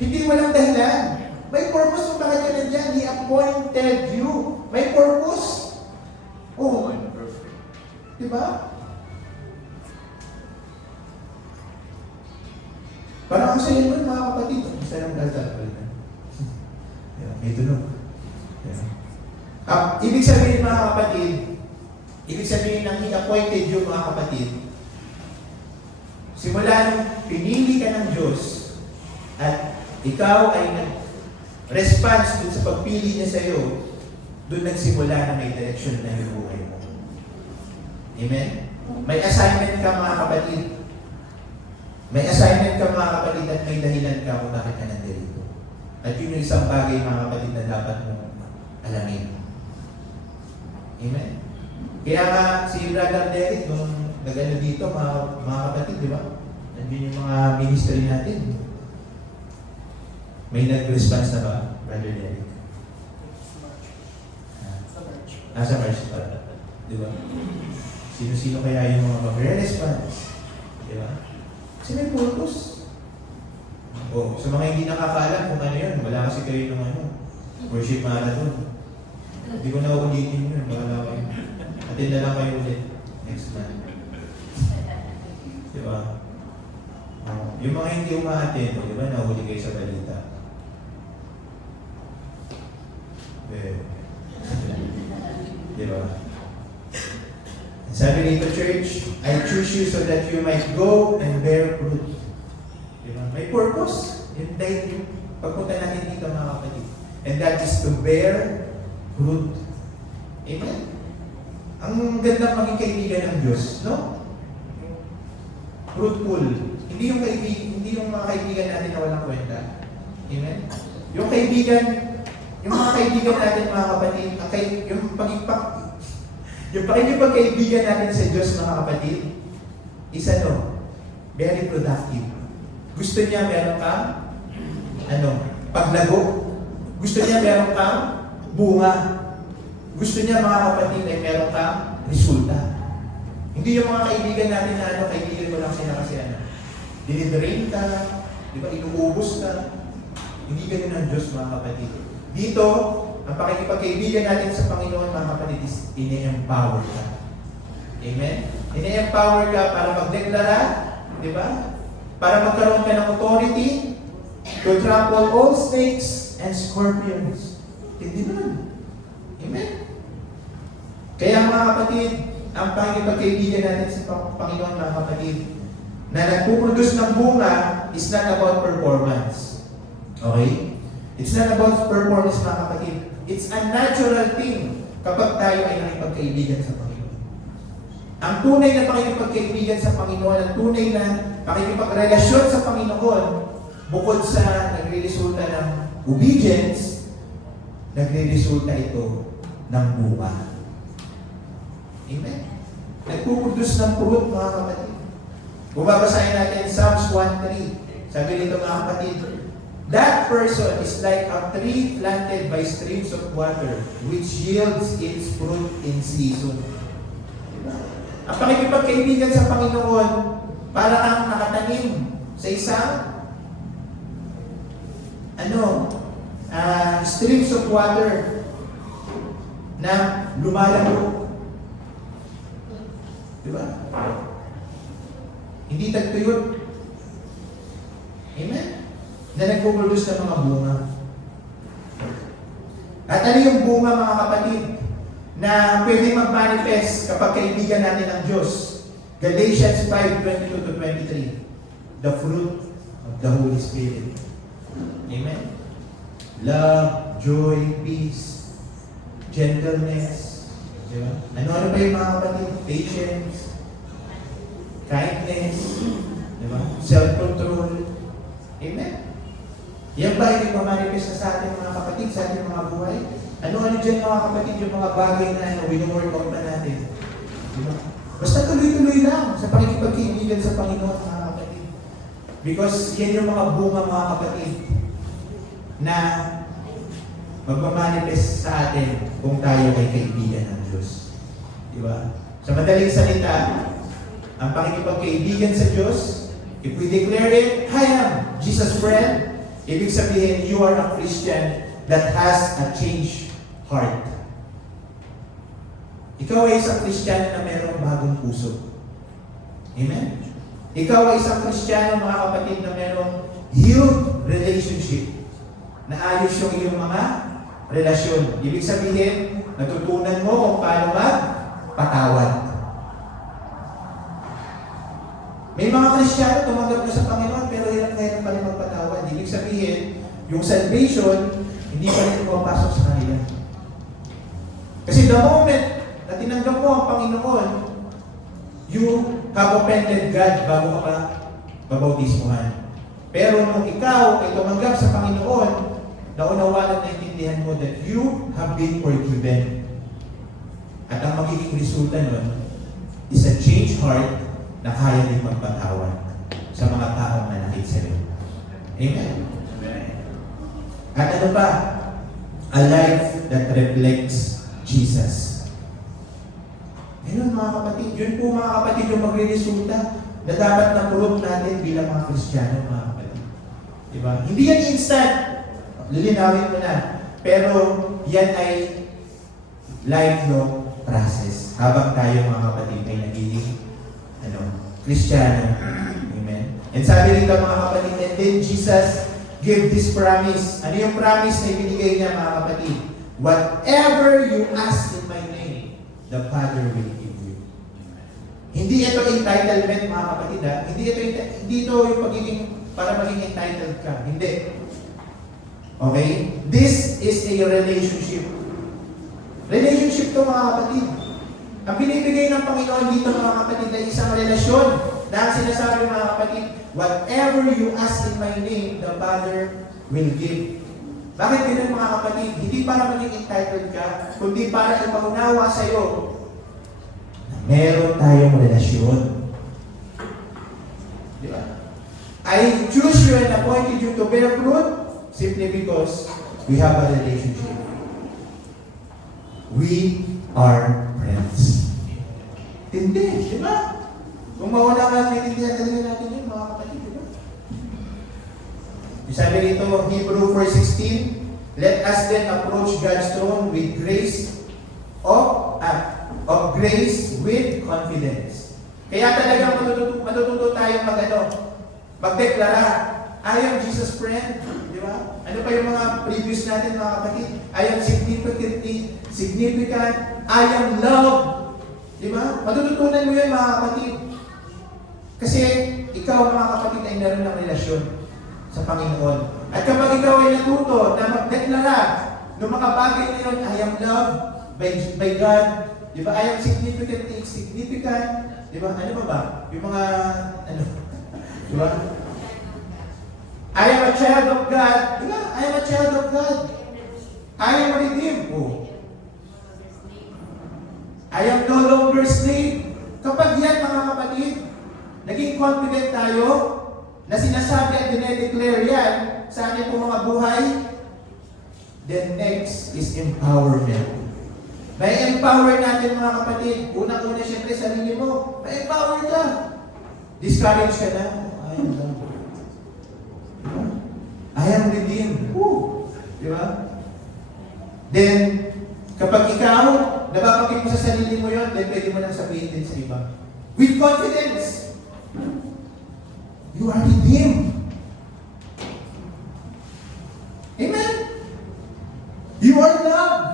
hindi walang dahilan. May purpose kung bakit ka nandyan. He appointed you. May purpose. Oh, diba? Parang ang sayo nun, mga kapatid. Ang sayo ng altar. May tunog. Ibig sabihin, mga kapatid, ibig sabihin ng He appointed you, mga kapatid, Simula nung pinili ka ng Diyos at ikaw ay nag-response dun sa pagpili niya sa iyo, dun nagsimula na may direction na yung buhay mo. Amen? May assignment ka mga kapatid. May assignment ka mga kapatid at may dahilan ka kung bakit ka nandito. At yun yung isang bagay mga kapatid na dapat mo alamin. Amen? Kaya nga si Brother Derek nung nagano dito mga kapatid, di ba? Nandiyan yung mga ministry natin. May nag-response na ba, Brother Derek? Nasa March pa. Di ba? Sino-sino kaya yung mga mag-response? Di ba? Kasi may purpose. O, sa mga hindi nakakaalam kung ano yun, wala kasi kayo ng worship marathon. Hindi ko na ulitin yun. Wala kayo. Attend na lang kayo ulit next month. Di ba? Yung mga hindi umaattend, di ba, nahuli kayo sa balita. Di ba? Sabi nito, church, I choose you so that you might go and bear fruit. Di ba? May purpose. Yun dahil yung pagpunta natin dito mga kapatid. And that is to bear fruit. Amen? Ang ganda maging kaibigan ng Diyos, no? Fruitful. Hindi yung mga kaibigan natin na walang kwenta. Amen? Yung mga kaibigan natin mga kapatid, yung pakikipagkaibigan natin sa Diyos mga kapatid, isa very productive. Gusto niya meron kang paglago. Gusto niya meron kang bunga. Gusto niya mga kapatid ay meron kang resulta. Hindi yung mga kaibigan natin na kaibigan mo lang sila kasi dinidrain ka, di ba, inuubos ka. Hindi ganun ang Diyos mga kapatid. Dito, ang pakikipagkaibigan natin sa Panginoon mga kapatid is ine-empower ka. Amen? Ine-empower ka para magdeklara, di ba? Para magkaroon ka ng authority to trample all snakes and scorpions. Hindi nun. Amen? Kaya mga kapatid, ang pakikipagkaibigan natin sa Panginoon mga kapatid, na nagpuproduce ng bunga is not about performance. Okay? It's not about performance mga kapatid. It's a natural thing kapag tayo ay nakipagkaibigan sa Panginoon. Ang tunay na pakikipagkaibigan sa Panginoon, ang tunay na pakikipagrelasyon sa Panginoon, bukod sa nagre-resulta ng obedience, nagre-resulta ito ng bunga. Amen? Nagpuproduce ng fruit mga kapatid. Kung babasahin natin Psalms 1:3, sabi nito mga kapatid, that person is like a tree planted by streams of water, which yields its fruit in season. Diba? Ang pakikipagkaibigan sa Panginoon, para kang nakatanim sa isang streams of water na lumalabo. Diba? Hindi tagtuyot. Amen? Na nagpuproduce ng mga bunga. At ano yung bunga mga kapatid na pwede mag-manifest kapag kaibigan natin ng Diyos? Galatians 5:22-23. The fruit of the Holy Spirit. Amen? Love, joy, peace, gentleness. Diba? Ano ba yung mga kapatid? Patience, kindness, diba? Self-control. Amen? Yan ba yung nagmamanifest na sa ating mga kapatid, sa ating mga buhay? Ano dyan mga kapatid, yung mga bagay na wino-workout na natin? Diba? Basta tuloy-tuloy lang sa pakikipagkaibigan sa Panginoon mga kapatid. Because yan yung mga bunga mga kapatid na magmamanifest sa atin kung tayo ay kaibigan ng Diyos. Diba? Sa madaling salita, ang pakikipagkaibigan sa Diyos, if we declare it, I am Jesus' friend, ibig sabihin, you are a Christian that has a changed heart. Ikaw ay isang Kristiyano na mayroong bagong puso. Amen? Ikaw ay isang Kristiyano, mga kapatid, na mayroong healed relationship. Na ayos yung iyong mga relasyon. Ibig sabihin, natutunan mo kung paano magpatawad. May mga Kristiyano tumanggap na sa Panginoon pero hirap na hirap pa rin magpatawad. Ibig sabihin, yung salvation, hindi pa rin pumapasok sa kanila. Kasi the moment na tinanggap mo ang Panginoon, you have offended God bago ka pa babautismuhan. Pero nung ikaw ay tumanggap sa Panginoon, naunawalan na intindihan mo that you have been forgiven. At ang magiging resulta nun is a changed heart na kaya din magpatawad sa mga taong nanakit sa iyo. Amen? At ano pa? A life that reflects Jesus. Ngayon mga kapatid, yun po mga kapatid yung magre-resulta na dapat na-prove natin bilang mga Kristiyano, mga kapatid. Diba? Hindi yan instant. Lilinawin ko na. Pero yan ay lifelong process. Habang tayo mga kapatid ay nagiging Kristiyano. Amen. And sabi rito mga kapatid, and then Jesus gave this promise. Ano yung promise na ibinigay niya mga kapatid? Whatever you ask in my name, the Father will give you. Hindi ito entitlement mga kapatid ha. Hindi ito yung pagiging, para maging entitled ka. Hindi. Okay? This is a relationship. Relationship to mga kapatid. Ang binibigay ng Panginoon dito mga kapatid ay isang relasyon na ang sinasabi mga kapatid, whatever you ask in my name, the Father will give. Bakit ganun mga kapatid? Hindi para maging entitled ka, kundi para ipaunawa sa iyo na meron tayong relasyon. Di ba? I choose you and appointed you to bear fruit simply because we have a relationship. We are friends. Hindi, di ba? Kung mawala ka, naiintindihan talaga natin yun, mga kapatid, di ba? Sabi rito, Hebrew 4:16, let us then approach God's throne with grace of grace with confidence. Kaya talagang matututo tayong magdeklara, I am Jesus' friend, di ba? Ano pa yung mga previous natin mga kapatid? I am significant, I am loved. Di ba? Matututunan mo yan mga kapatid. Kasi ikaw mga kapatid ay naroon ng relasyon sa Panginoon. At kapag ikaw ay natuto na magdeklara ng mga bagay na yun, I am loved by God. Di ba? I am significant. Di ba? Ano ba ba? Yung mga, di ba? I am a child of God. Di ba? I am a child of God. I am redeemed. Oh. I am no longer slave. Kapag yan mga kapatid, naging confident tayo na sinasabi at dinedeclare yan sa ating mga buhay, then next is empowerment. May empower natin mga kapatid. Unang-una siyempre sarili mo. May empower ka. Discourage ka na. I am redeemed. Di ba? Then, kapag ikaw, nababagay mo sa sarili mo yun, then pwede mo nang sabihin din sa iba. With confidence. You are redeemed. Amen? You are loved.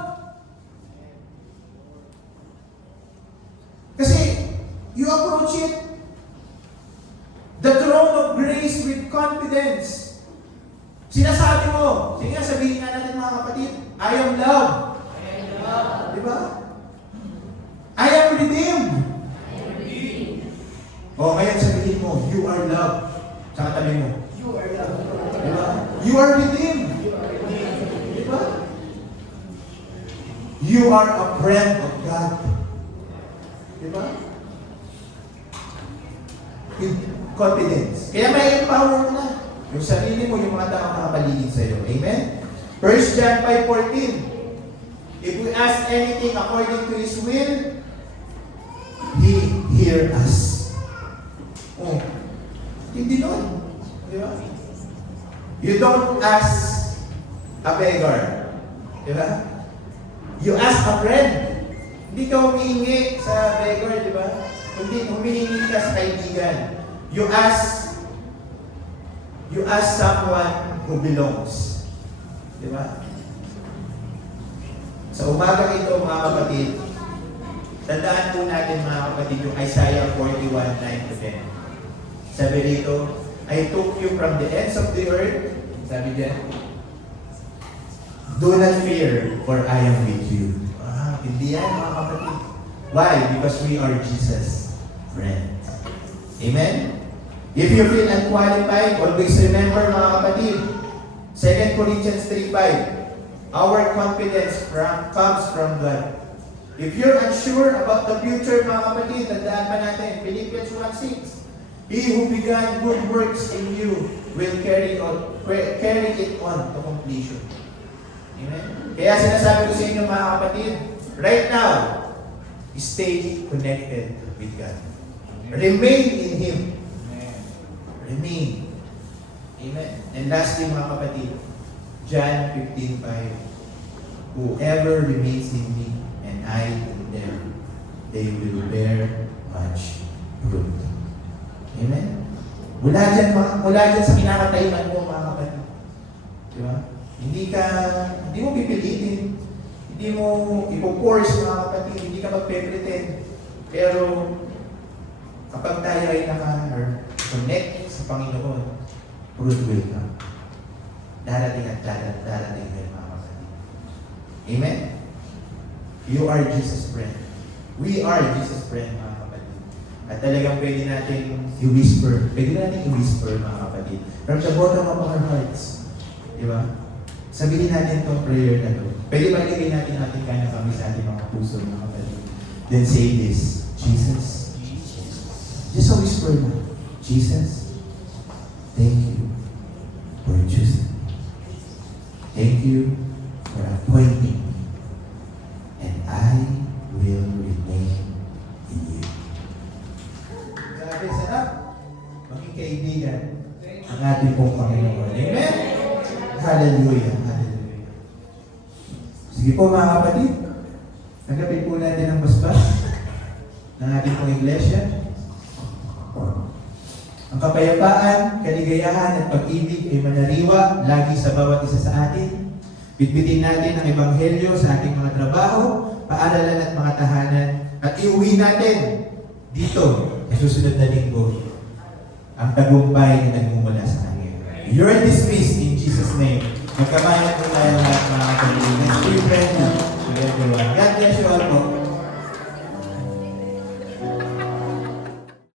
Kasi, you approach it, the throne of grace with confidence. Sinasabi mo, sige nga sabihin nga natin mga kapatid, I am loved. Diba? I am redeemed. O, ngayon sabihin mo, you are loved. Sa katabi mo. You are loved. Diba? You are redeemed. Diba? You are a friend of God. Diba? With confidence. Kaya may empower mo na. Yung sarili mo, yung mga taong nakapaligid sa iyo. Amen? 1 John 5:14. If we ask anything according to His will, He hear us. Oh, hindi nun. Di ba? You don't ask a beggar. Di ba? You ask a friend. Hindi ka humihingi sa beggar, di ba? Hindi, humihingi ka sa kaibigan. You ask someone who belongs. Di ba? Sa umaga ito, mga kapatid, tandaan po natin mga kapatid yung Isaiah 41:9-10. Sabi dito, I took you from the ends of the earth. Sabi diyan, do not fear, for I am with you. Hindi yan, mga kapatid. Why? Because we are Jesus' friends. Amen? If you feel unqualified, always remember, mga kapatid, 2 Corinthians 3:5, our confidence comes from God. If you're unsure about the future, mga kapatid, tandaan pa natin, Philippians 1:6, He who began good works in you will carry it on to completion. Amen? Kaya sinasabi ko sa inyo, mga kapatid, right now, stay connected with God. Remain in Him. Remain. Amen. And lastly, mga kapatid, John 15:5, whoever remains in me and I in them, they will bear much fruit. Amen? Mula dyan sa kinakatayuan mo, mga kapatid. Di ba? Hindi mo pipilitin. Hindi mo ipo-force, mga kapatid. Hindi ka magpe-pretend. Pero, kapag tayo ay naka-connect sa Panginoon, fruit will come. Darating at darating yun, mga kapatid. Amen? You are Jesus' friend. We are Jesus' friend, mga kapatid. At talagang pwede natin i-whisper. Pwede natin i-whisper, mga kapatid. From the bottom of our hearts. Di ba? Sabihin natin itong prayer na to. Pwede ba ilagay natin kanya kami sa ating mga puso, mga kapatid. Then say this, Jesus. Just a whisper na. Jesus, thank you for choosing me. Thank you for appointing me. And I will remain in you. Grabe, sarap. Maging kaibigan ang ating pong Panginoon. Amen? Hallelujah. Hallelujah. Sige po, mga kapatid. Tanggapin po natin ang basbas ng ating pong iglesia. Ang kapayapaan, kaligayahan at pag-ibig ay manariwa lagi sa bawat isa sa atin. Bitbitin natin ang ebanghelyo sa ating mga trabaho, paaralan at mga tahanan, at iuwi natin dito sa susunod na linggo ang tagumpay na nagmumula sa akin. You're dismissed in Jesus' name. Magkamayan po tayo lahat, mga kapatid. Let's be friendly to everyone. God bless you all po.